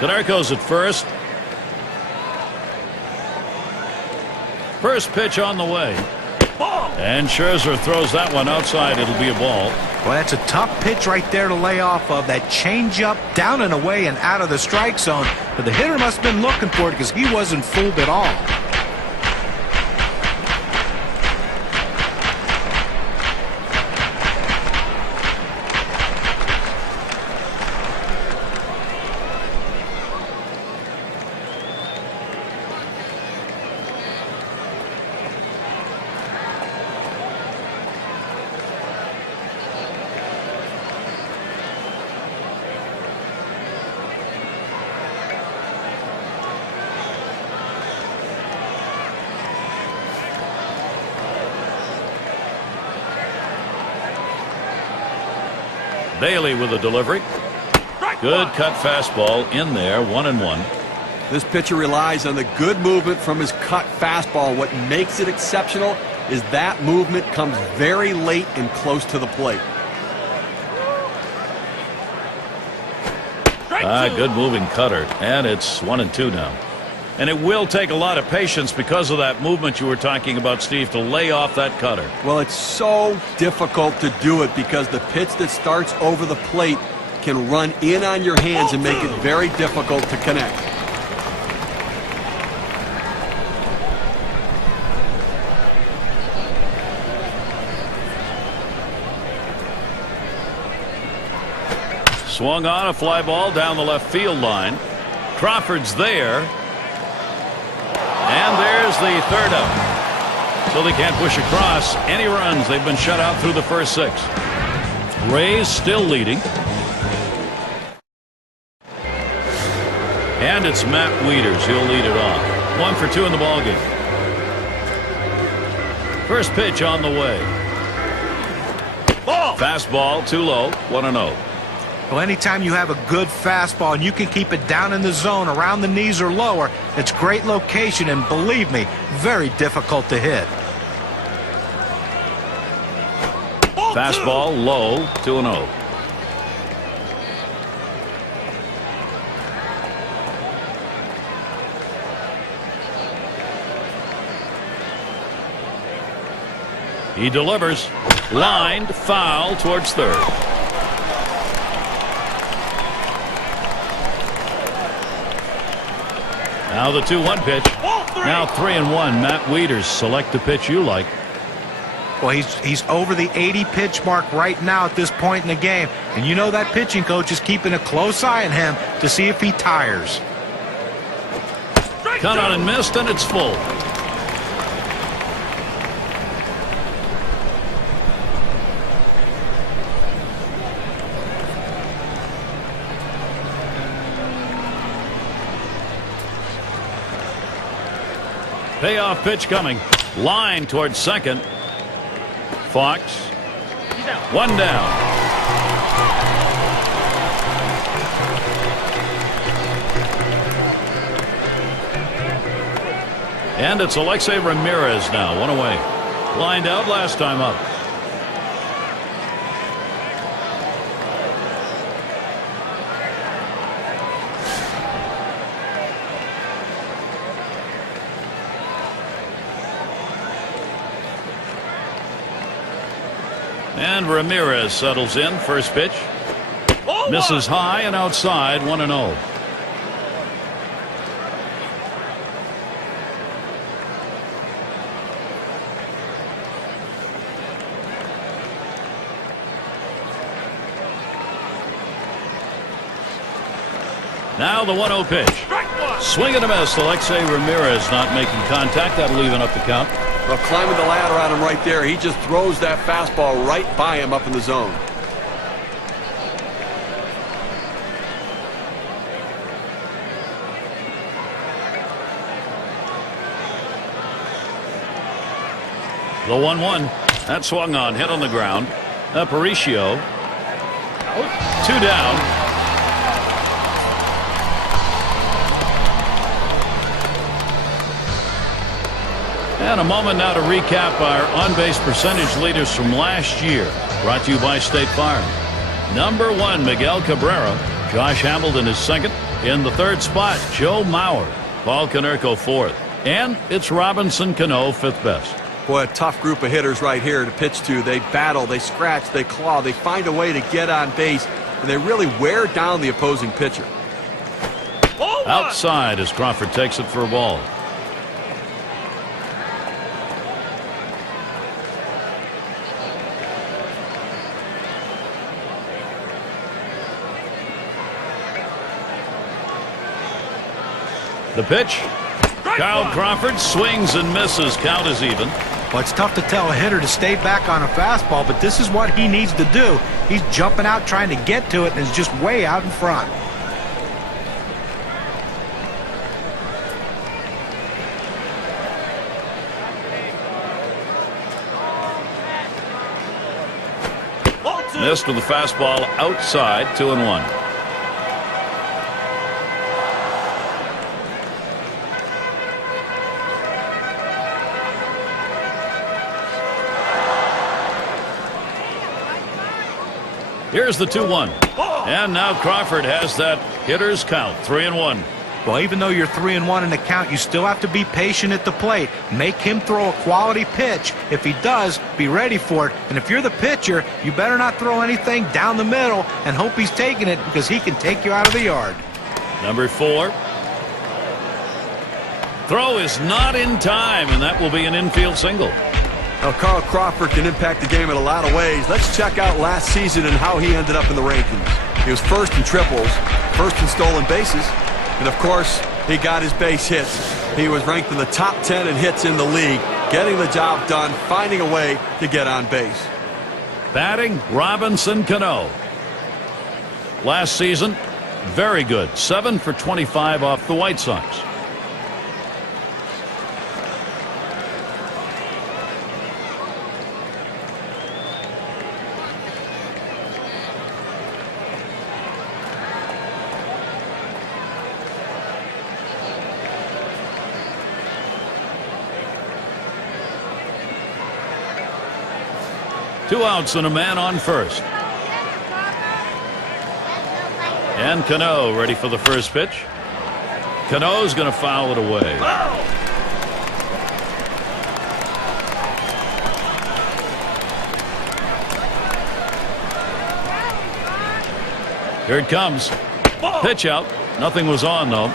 Canerco's at first. First pitch on the way. And Scherzer throws that one outside. It'll be a ball. Well, that's a tough pitch right there to lay off of. That changeup down and away and out of the strike zone. But the hitter must have been looking for it because he wasn't fooled at all. Bailey with a delivery. Good cut fastball in there, 1-1. This pitcher relies on the good movement from his cut fastball. What makes it exceptional is that movement comes very late and close to the plate. Good moving cutter, and it's 1-2 now. And it will take a lot of patience because of that movement you were talking about, Steve, to lay off that cutter. Well, it's so difficult to do it because the pitch that starts over the plate can run in on your hands and make it very difficult to connect. Swung on a fly ball down the left field line. Crawford's there. And there's the third out. So they can't push across any runs. They've been shut out through the first 6. Rays still leading. And it's Matt Wieters. He'll lead it off. 1 for 2 in the ballgame. First pitch on the way. Fastball too low. 1-0. Well, anytime you have a good fastball and you can keep it down in the zone around the knees or lower, it's great location and, believe me, very difficult to hit. Fastball low, 2-0. He delivers. Lined foul towards third. Now the 2-1 pitch. Now 3-1. Matt Wieters, select the pitch you like. Well, he's over the 80 pitch mark right now at this point in the game. And you know that pitching coach is keeping a close eye on him to see if he tires. Cut on and missed, and it's full. Payoff pitch coming. Line towards second. Fox. 1 down. And it's Alexei Ramirez now. 1 away. Lined out last time up. And Ramirez settles in. First pitch. Misses high and outside. 1-0. Now the 1-0 pitch. Swing and a miss. Alexei Ramirez not making contact. That'll even up the count. Well, climbing the ladder on him right there. He just throws that fastball right by him up in the zone. The 1-1. That swung on. Hit on the ground. Aparicio. 2 down. And a moment now to recap our on-base percentage leaders from last year. Brought to you by State Farm. Number 1, Miguel Cabrera. Josh Hamilton is second. In the third spot, Joe Mauer. Paul Konerko fourth. And it's Robinson Cano fifth best. Boy, a tough group of hitters right here to pitch to. They battle, they scratch, they claw, they find a way to get on base, and they really wear down the opposing pitcher. Outside as Crawford takes it for a ball. The pitch. Kyle Crawford swings and misses. Count is even. Well, it's tough to tell a hitter to stay back on a fastball, but this is what he needs to do. He's jumping out trying to get to it and is just way out in front. Missed with the fastball outside. 2-1. Here's the 2-1. And now Crawford has that hitter's count. 3-1. Well, even though you're 3-1 in the count, you still have to be patient at the plate. Make him throw a quality pitch. If he does, be ready for it. And if you're the pitcher, you better not throw anything down the middle and hope he's taking it, because he can take you out of the yard. Number 4. Throw is not in time, and that will be an infield single. Now, Carl Crawford can impact the game in a lot of ways. Let's check out last season and how he ended up in the rankings. He was first in triples, first in stolen bases, and of course, he got his base hits. He was ranked in the top 10 in hits in the league, getting the job done, finding a way to get on base. Batting, Robinson Cano. Last season, very good. 7 for 25 off the White Sox. Two outs and a man on first. And Cano ready for the first pitch. Cano's going to foul it away. Here it comes. Pitch out. Nothing was on, though.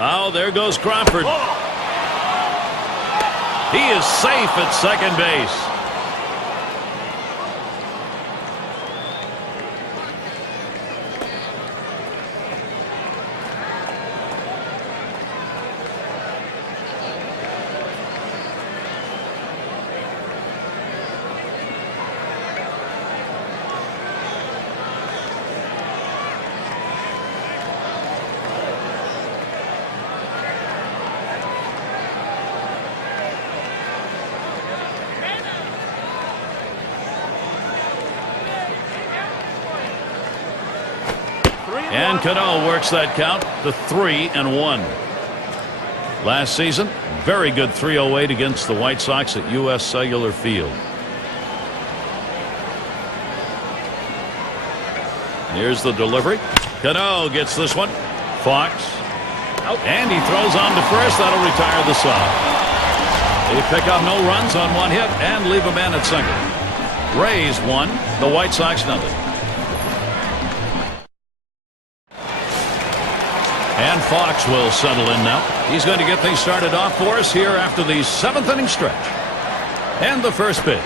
Oh, there goes Crawford. He is safe at second base. And Cano works that count to 3-1. Last season, very good 308 against the White Sox at U.S. Cellular Field. Here's the delivery. Cano gets this one. Fox. And he throws on to first. That'll retire the side. They pick up no runs on one hit and leave a man at second. Rays 1, the White Sox 0. And Fox will settle in now. He's going to get things started off for us here after the 7th inning stretch. And the first pitch.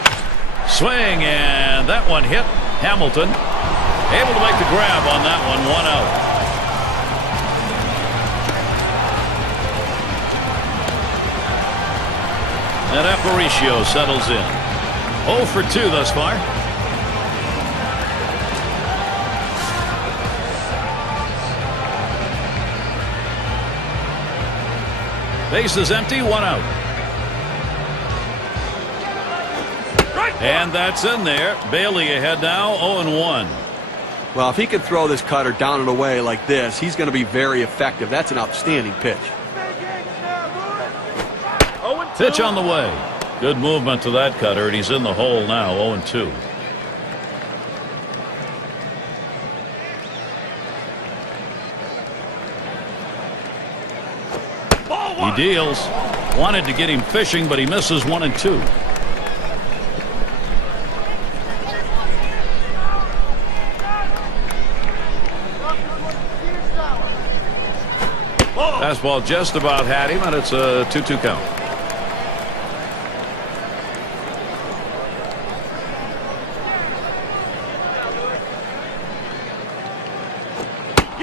Swing, and that one hit. Hamilton able to make the grab on that one. 1 out. And Aparicio settles in. 0 for 2 thus far. Base is empty, 1 out. And that's in there. Bailey ahead now, 0-1. Well, if he can throw this cutter down and away like this, he's going to be very effective. That's an outstanding pitch. Pitch on the way. Good movement to that cutter, and he's in the hole now, 0-2. He deals. Wanted to get him fishing, but he misses 1-2. Fastball just about had him, and it's a 2-2 count.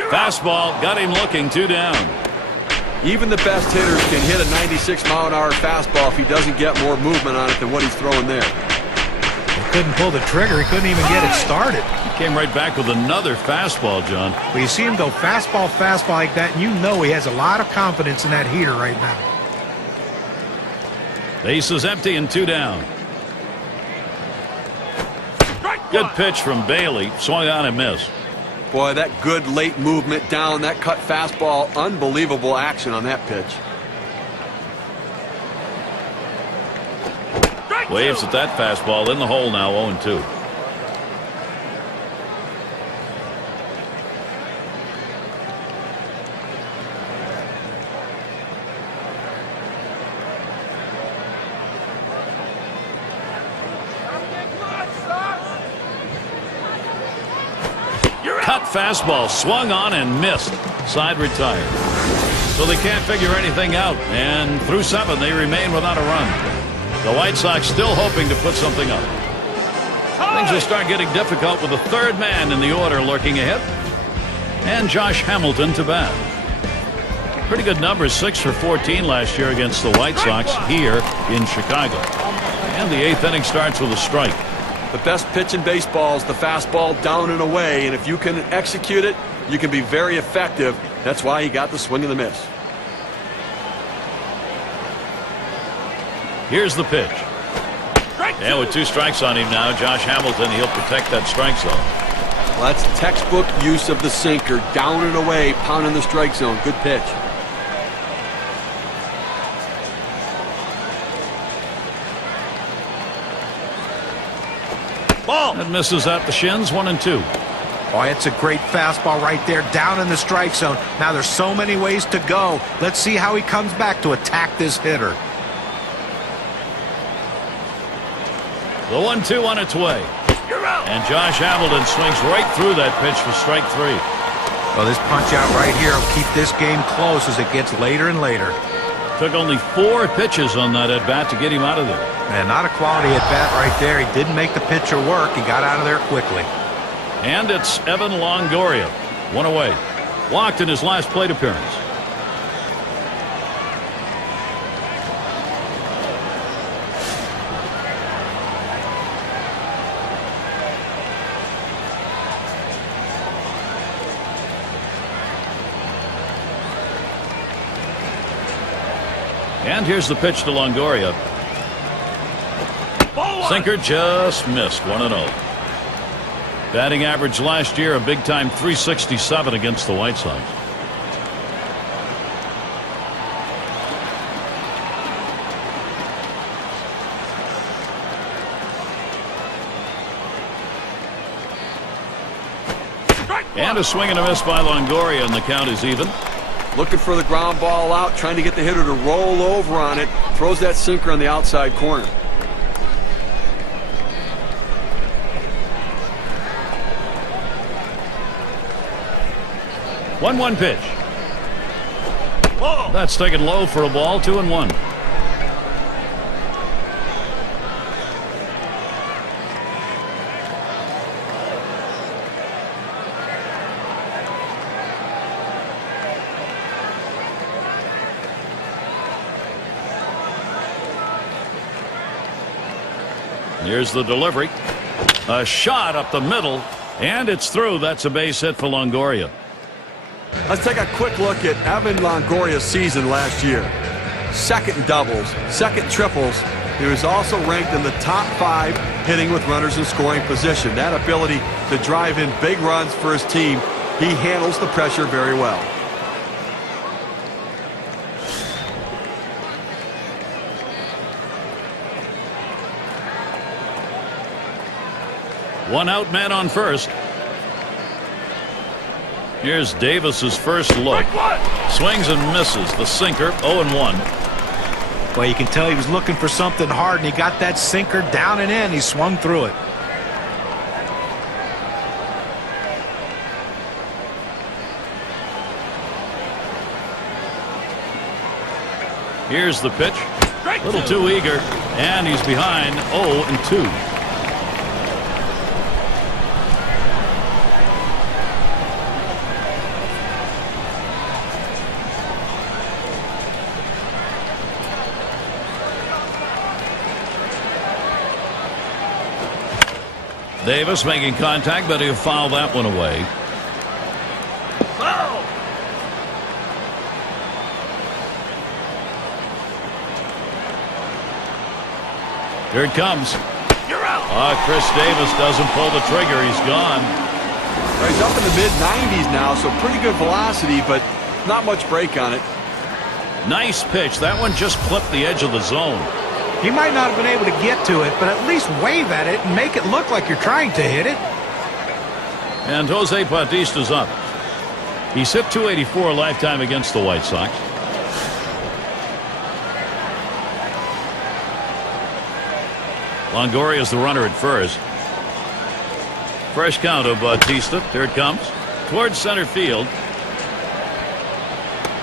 Fastball got him looking, 2 down. Even the best hitters can hit a 96-mile-an-hour fastball if he doesn't get more movement on it than what he's throwing there. He couldn't pull the trigger. He couldn't even get it started. He came right back with another fastball, John. But you see him go fastball like that, and you know he has a lot of confidence in that heater right now. Base is empty and 2 down. Good pitch from Bailey. Swung on and missed. Boy, that good late movement down, that cut fastball, unbelievable action on that pitch. Waves at that fastball in the hole now, 0-2. Cut fastball, swung on and missed. Side retired. So they can't figure anything out, and through 7 they remain without a run. The White Sox still hoping to put something up. Things will start getting difficult with the 3rd man in the order lurking ahead, and Josh Hamilton to bat. Pretty good numbers, 6 for 14 last year against the White Sox here in Chicago. And the 8th inning starts with a strike. The best pitch in baseball is the fastball down and away, and if you can execute it, you can be very effective. That's why he got the swing and the miss. Here's the pitch. And with 2 strikes on him now, Josh Hamilton, he'll protect that strike zone. Well, that's textbook use of the sinker, down and away, pounding the strike zone. Good pitch. Ball. That misses at the shins, 1-2. Oh, it's a great fastball right there, down in the strike zone. Now there's so many ways to go. Let's see how he comes back to attack this hitter. The 1-2 on its way. And Josh Hamilton swings right through that pitch for strike 3. Well, this punch out right here will keep this game close as it gets later and later. Took only 4 pitches on that at-bat to get him out of there. And not a quality at-bat right there. He didn't make the pitcher work. He got out of there quickly. And it's Evan Longoria. 1 away. Walked in his last plate appearance. And here's the pitch to Longoria. Sinker just missed. 1-0. Batting average last year, a big-time 367 against the White Sox. And a swing and a miss by Longoria, and the count is even. Looking for the ground ball out, trying to get the hitter to roll over on it. Throws that sinker on the outside corner. One pitch. Whoa. That's taken low for a ball. 2-1. Here's the delivery. A shot up the middle, and it's through. That's a base hit for Longoria. Let's take a quick look at Evan Longoria's season last year. Second in doubles, second triples, He was also ranked in the top 5 hitting with runners in scoring position. That ability to drive in big runs for his team, he handles the pressure very well. One out, man on first. Here's Davis's first look. Swings and misses. The sinker, 0-1. Well, you can tell he was looking for something hard, and he got that sinker down and in. He swung through it. Here's the pitch. A little too eager, and he's behind 0-2. Davis making contact, but he'll foul that one away. Foul! Here it comes. You're out. Chris Davis doesn't pull the trigger. He's gone. He's up in the mid-90s now, so pretty good velocity, but not much break on it. Nice pitch. That one just clipped the edge of the zone. You might not have been able to get to it, but at least wave at it and make it look like you're trying to hit it. And Jose Bautista's up. He's hit .284 lifetime against the White Sox. Longoria's the runner at first. Fresh count of Bautista. Here it comes. Towards center field.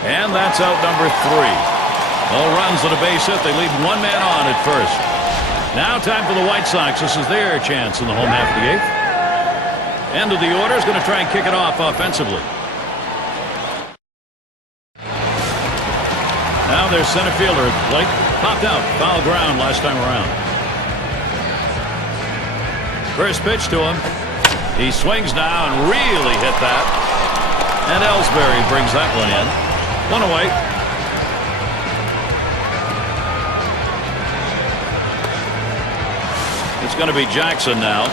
And that's out number 3. All runs and a base hit. They leave one man on at first. Now time for the White Sox. This is their chance in the home half of the 8th. End of the order is going to try and kick it off offensively. Now their center fielder at the plate. Popped out. Foul ground last time around. First pitch to him. He swings now and really hit that. And Ellsbury brings that one in. One away. It's going to be Jackson now.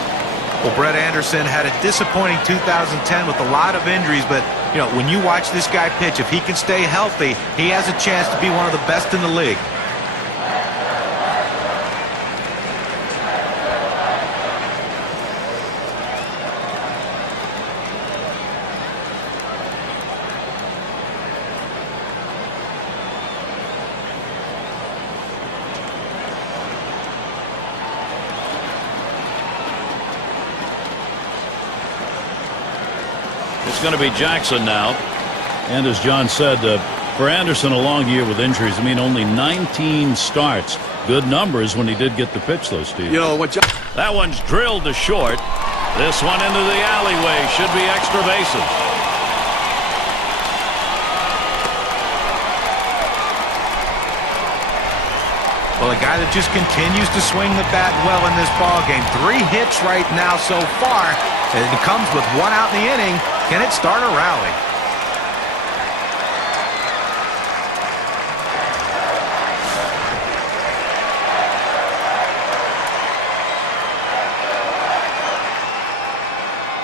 Well, Brett Anderson had a disappointing 2010 with a lot of injuries, but, you know, when you watch this guy pitch, if he can stay healthy, he has a chance to be one of the best in the league. It's going to be Jackson now. And as John said, for Anderson, a long year with injuries. I mean, only 19 starts. Good numbers when he did get the pitch, though, Steve. You know what? That one's drilled to short. This one into the alleyway. Should be extra bases. Well, a guy that just continues to swing the bat well in this ballgame. 3 hits right now so far. And it comes with 1 out in the inning. Can it start a rally?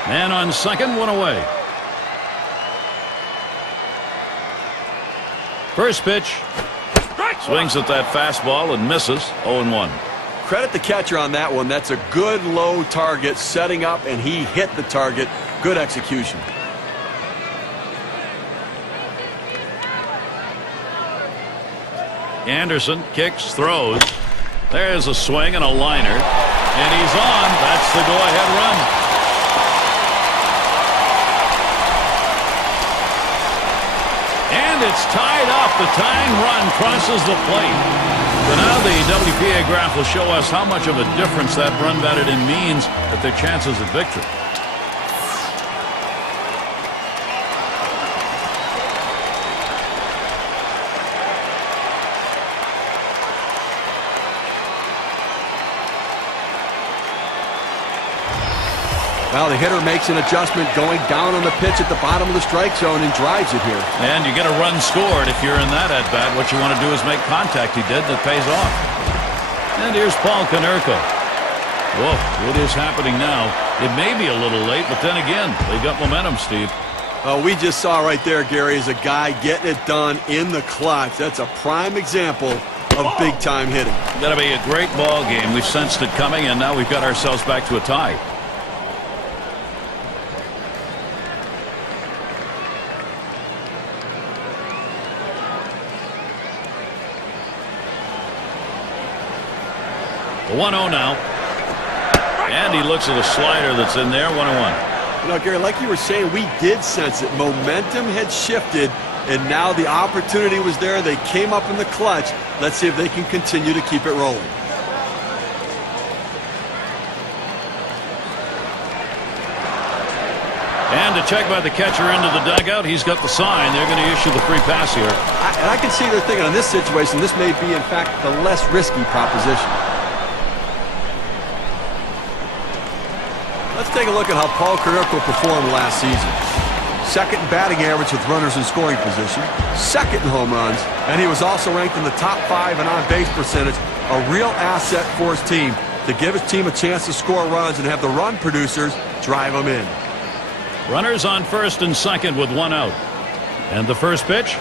Man on second, 1 away. First pitch. Swings at that fastball and misses. 0-1. Credit the catcher on that one. That's a good low target setting up, and he hit the target. Good execution. Anderson kicks, throws. There's a swing and a liner. And he's on. That's the go-ahead run. And it's tied up. The tying run crosses the plate. So now the WPA graph will show us how much of a difference that run batted in means at their chances at victory. Well, the hitter makes an adjustment going down on the pitch at the bottom of the strike zone and drives it here. And you get a run scored if you're in that at-bat. What you want to do is make contact. He did. That pays off. And here's Paul Konerko. Whoa, it is happening now. It may be a little late, but then again, they got momentum, Steve. We just saw right there, Gary, is a guy getting it done in the clutch. That's a prime example of big-time hitting. Going to be a great ball game. We've sensed it coming, and now we've got ourselves back to a tie. The 1-0 now. And he looks at a slider that's in there, 1-1. You know, Gary, like you were saying, we did sense it. Momentum had shifted, and now the opportunity was there. They came up in the clutch. Let's see if they can continue to keep it rolling. And a check by the catcher into the dugout. He's got the sign. They're going to issue the free pass here. And I can see they're thinking in this situation, this may be, in fact, the less risky proposition. Let's take a look at how Paul Konerko performed last season. Second in batting average with runners in scoring position. Second in home runs. And he was also ranked in the top 5 in on-base percentage. A real asset for his team to give his team a chance to score runs and have the run producers drive them in. Runners on first and second with 1 out. And the first pitch.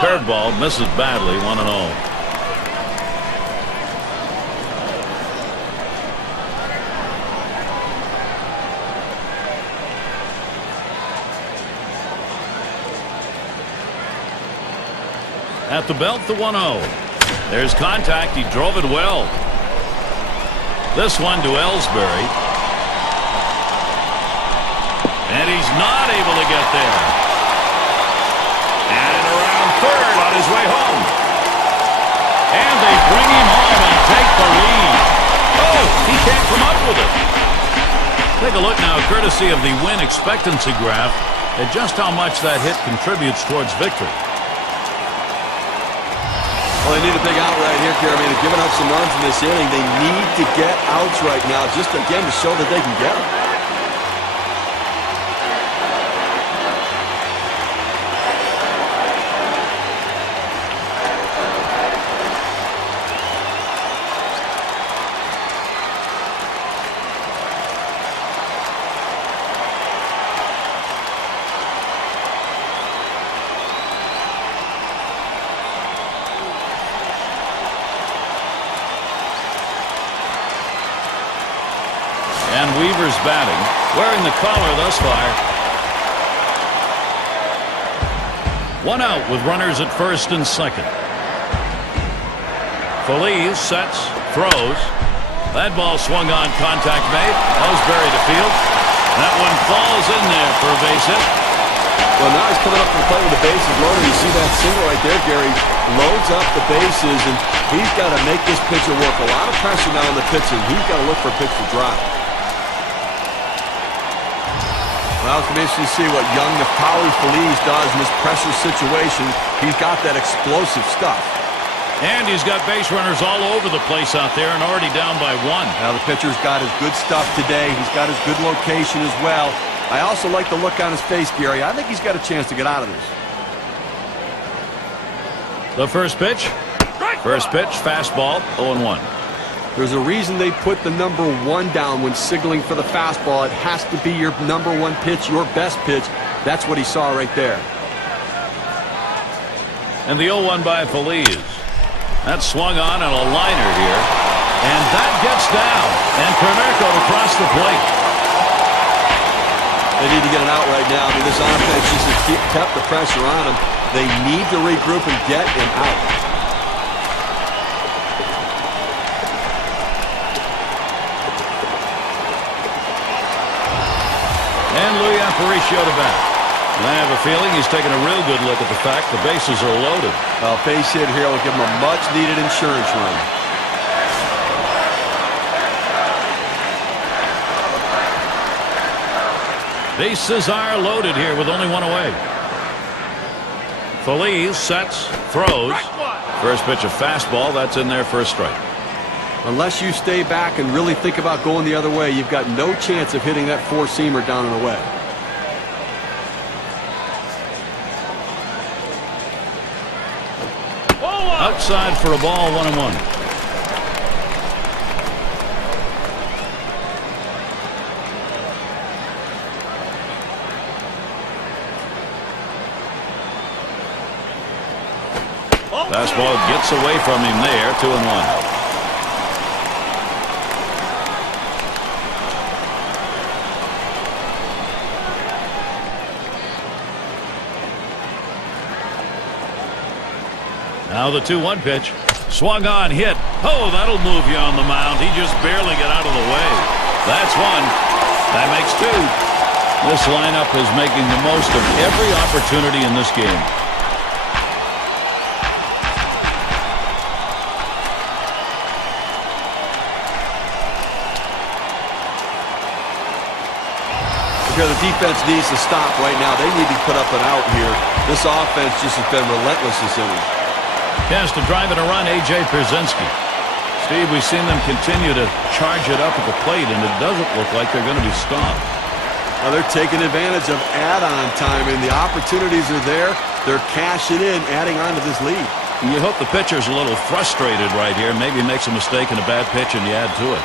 Curveball misses badly, 1-0. At the belt, the 1-0. There's contact. He drove it well. This one to Ellsbury. And he's not able to get there. And around third on his way home. And they bring him home and take the lead. Oh, he can't come up with it. Take a look now, courtesy of the win expectancy graph, at just how much that hit contributes towards victory. Well, they need a big out right here, Gary. I mean, they've given up some runs in this inning. They need to get outs right now, just again to show that they can get them. Weaver's batting, wearing the collar thus far. 1 out with runners at first and second. Feliz sets, throws. That ball swung on, contact made. Ellsbury to field. That one falls in there for a base hit. Well, now he's coming up from the plate with the bases loaded. You see that single right there, Gary. Loads up the bases, and he's got to make this pitcher work. A lot of pressure now on the pitching. He's got to look for a pitch to drop. Well, it's going to be interesting to see what young Neftali Feliz does in this pressure situation. He's got that explosive stuff. And he's got base runners all over the place out there and already down by 1. Now the pitcher's got his good stuff today. He's got his good location as well. I also like the look on his face, Gary. I think he's got a chance to get out of this. The first pitch. First pitch, fastball, 0-1. There's a reason they put the number 1 down when signaling for the fastball. It has to be your number 1 pitch, your best pitch. That's what he saw right there. And the 0-1 by Feliz. That swung on a liner here. And that gets down. And Konerko across the plate. They need to get it out right now. I mean, this offense just has kept the pressure on them. They need to regroup and get him out. And Louis Aparicio to bat. And I have a feeling he's taking a real good look at the fact the bases are loaded. A base hit here will give him a much-needed insurance run. Bases are loaded here with only 1 away. Feliz sets, throws. First pitch a fastball. That's in there for a strike. Unless you stay back and really think about going the other way, you've got no chance of hitting that four-seamer down and away. Outside for a ball, 1-1. Fastball gets away from him there. 2-1. Now the 2-1 pitch. Swung on, hit. Oh, that'll move you on the mound. He just barely got out of the way. That's one. That makes two. This lineup is making the most of every opportunity in this game. Here, the defense needs to stop right now. They need to put up an out here. This offense just has been relentless this inning. Has to drive it around A.J. Pierzynski. Steve, we've seen them continue to charge it up at the plate, and it doesn't look like they're going to be stopped. Well, they're taking advantage of add-on time, and the opportunities are there. They're cashing in, adding on to this lead. And you hope the pitcher's a little frustrated right here. Maybe he makes a mistake in a bad pitch, and you add to it.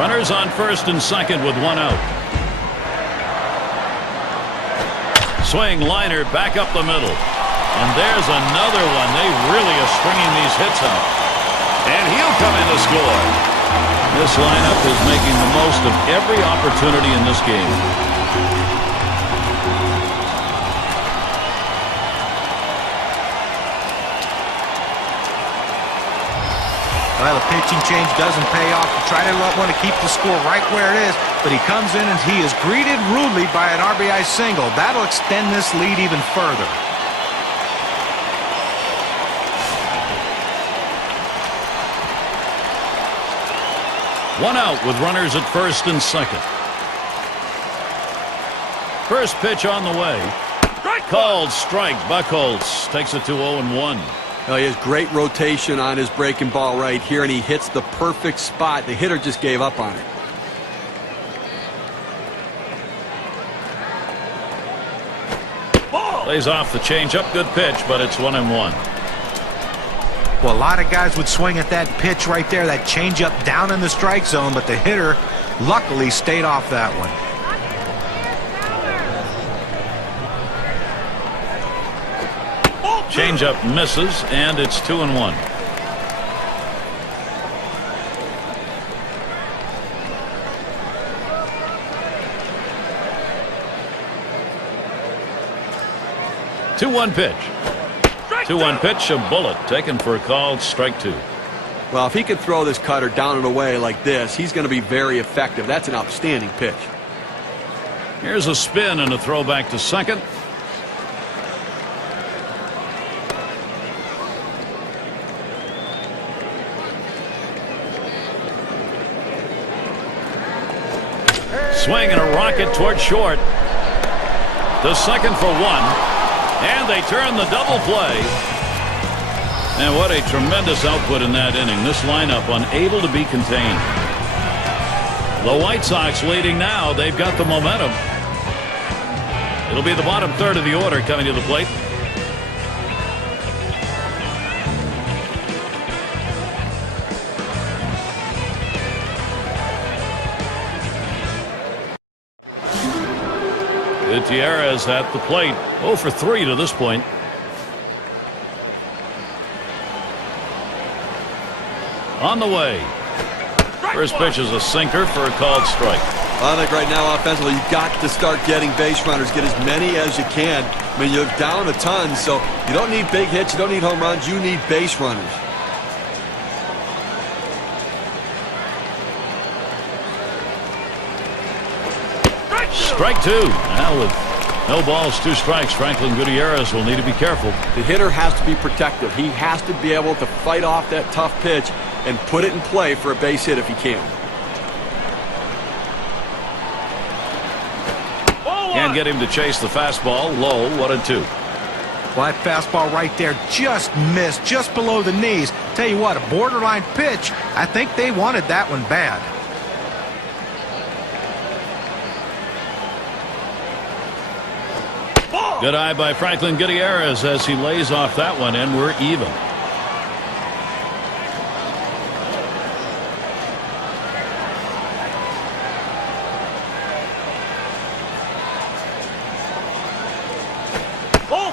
Runners on first and second with one out. Swing, liner, back up the middle. And there's another one. They really are stringing these hits out. And he'll come in to score. This lineup is making the most of every opportunity in this game. Well, the pitching change doesn't pay off. You try to want to keep the score right where it is, but he comes in and he is greeted rudely by an RBI single. That'll extend this lead even further. One out with runners at first and second. First pitch on the way. Called strike. Buchholz takes it to 0-1. Well, he has great rotation on his breaking ball right here, and he hits the perfect spot. The hitter just gave up on it. Lays off the changeup. Good pitch, but it's 1-1. Well, a lot of guys would swing at that pitch right there, that changeup down in the strike zone, but the hitter luckily stayed off that one. Changeup misses, and it's 2-1. Two-one pitch. 2-1 pitch, a bullet taken for a called strike two. Well, if he can throw this cutter down and away like this, he's going to be very effective. That's an outstanding pitch. Here's a spin and a throw back to second. Swing and a rocket toward short. To second for one. And they turn the double play. And what a tremendous output in that inning. This lineup unable to be contained. The White Sox leading now. They've got the momentum. It'll be the bottom third of the order coming to the plate. Gutierrez at the plate. 0 for 3 to this point. On the way. First pitch is a sinker for a called strike. I think right now offensively you've got to start getting base runners. Get as many as you can. I mean, you're down a ton, so you don't need big hits. You don't need home runs. You need base runners. Strike two. Now with no balls, 2 strikes, Franklin Gutierrez will need to be careful. The hitter has to be protective. He has to be able to fight off that tough pitch and put it in play for a base hit if he can. Can't get him to chase the fastball. Low, 1-2. Well, that fastball right there just missed, just below the knees. Tell you what, a borderline pitch. I think they wanted that one bad. Good eye by Franklin Gutierrez as he lays off that one, and we're even.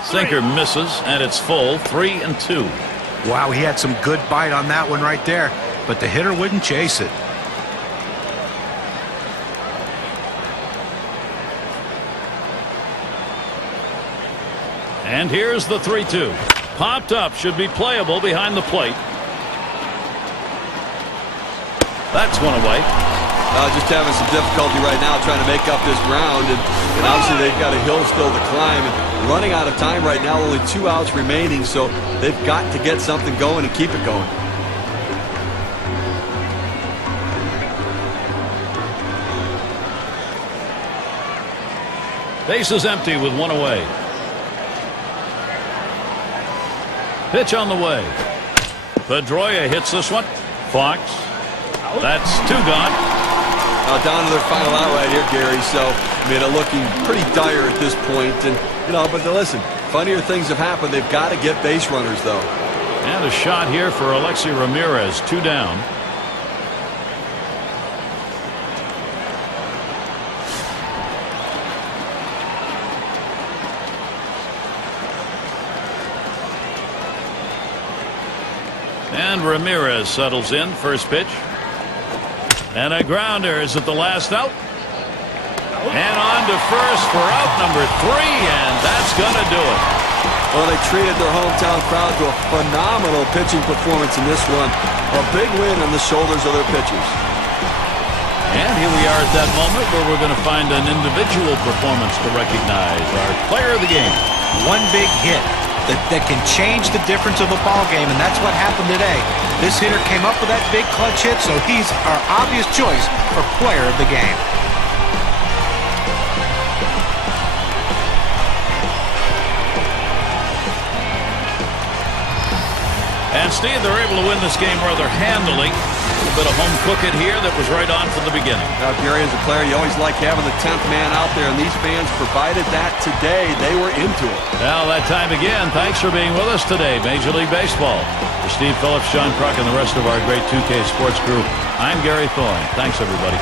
Sinker misses, and it's full, 3-2. Wow, he had some good bite on that one right there, but the hitter wouldn't chase it. And here's the 3-2. Popped up, should be playable behind the plate. That's one away. Just having some difficulty right now trying to make up this ground, and obviously they've got a hill still to climb, and running out of time right now, only 2 outs remaining, so they've got to get something going and keep it going. Base is empty with one away. Pitch on the way. Pedroia hits this one. Fox. That's 2 gone. Down to their final out right here, Gary. So, I mean, looking pretty dire at this point. And, but listen, funnier things have happened. They've got to get base runners, though. And a shot here for Alexei Ramirez. 2 down. And Ramirez settles in. First pitch. And a grounder. Is it the last out? And on to first for out number 3, and that's going to do it. Well, they treated their hometown crowd to a phenomenal pitching performance in this one. A big win on the shoulders of their pitchers. And here we are at that moment where we're going to find an individual performance to recognize our player of the game. One big hit that can change the difference of a ball game, and that's what happened today. This hitter came up with that big clutch hit, so he's our obvious choice for player of the game. And Steve, they're able to win this game rather handily. A little bit of home cooking here that was right on from the beginning. Now, Gary, as a player, you always like having the 10th man out there, and these fans provided that today. They were into it. Well, that time again. Thanks for being with us today, Major League Baseball. For Steve Phillips, John Kruk, and the rest of our great 2K Sports crew, I'm Gary Thorne. Thanks, everybody.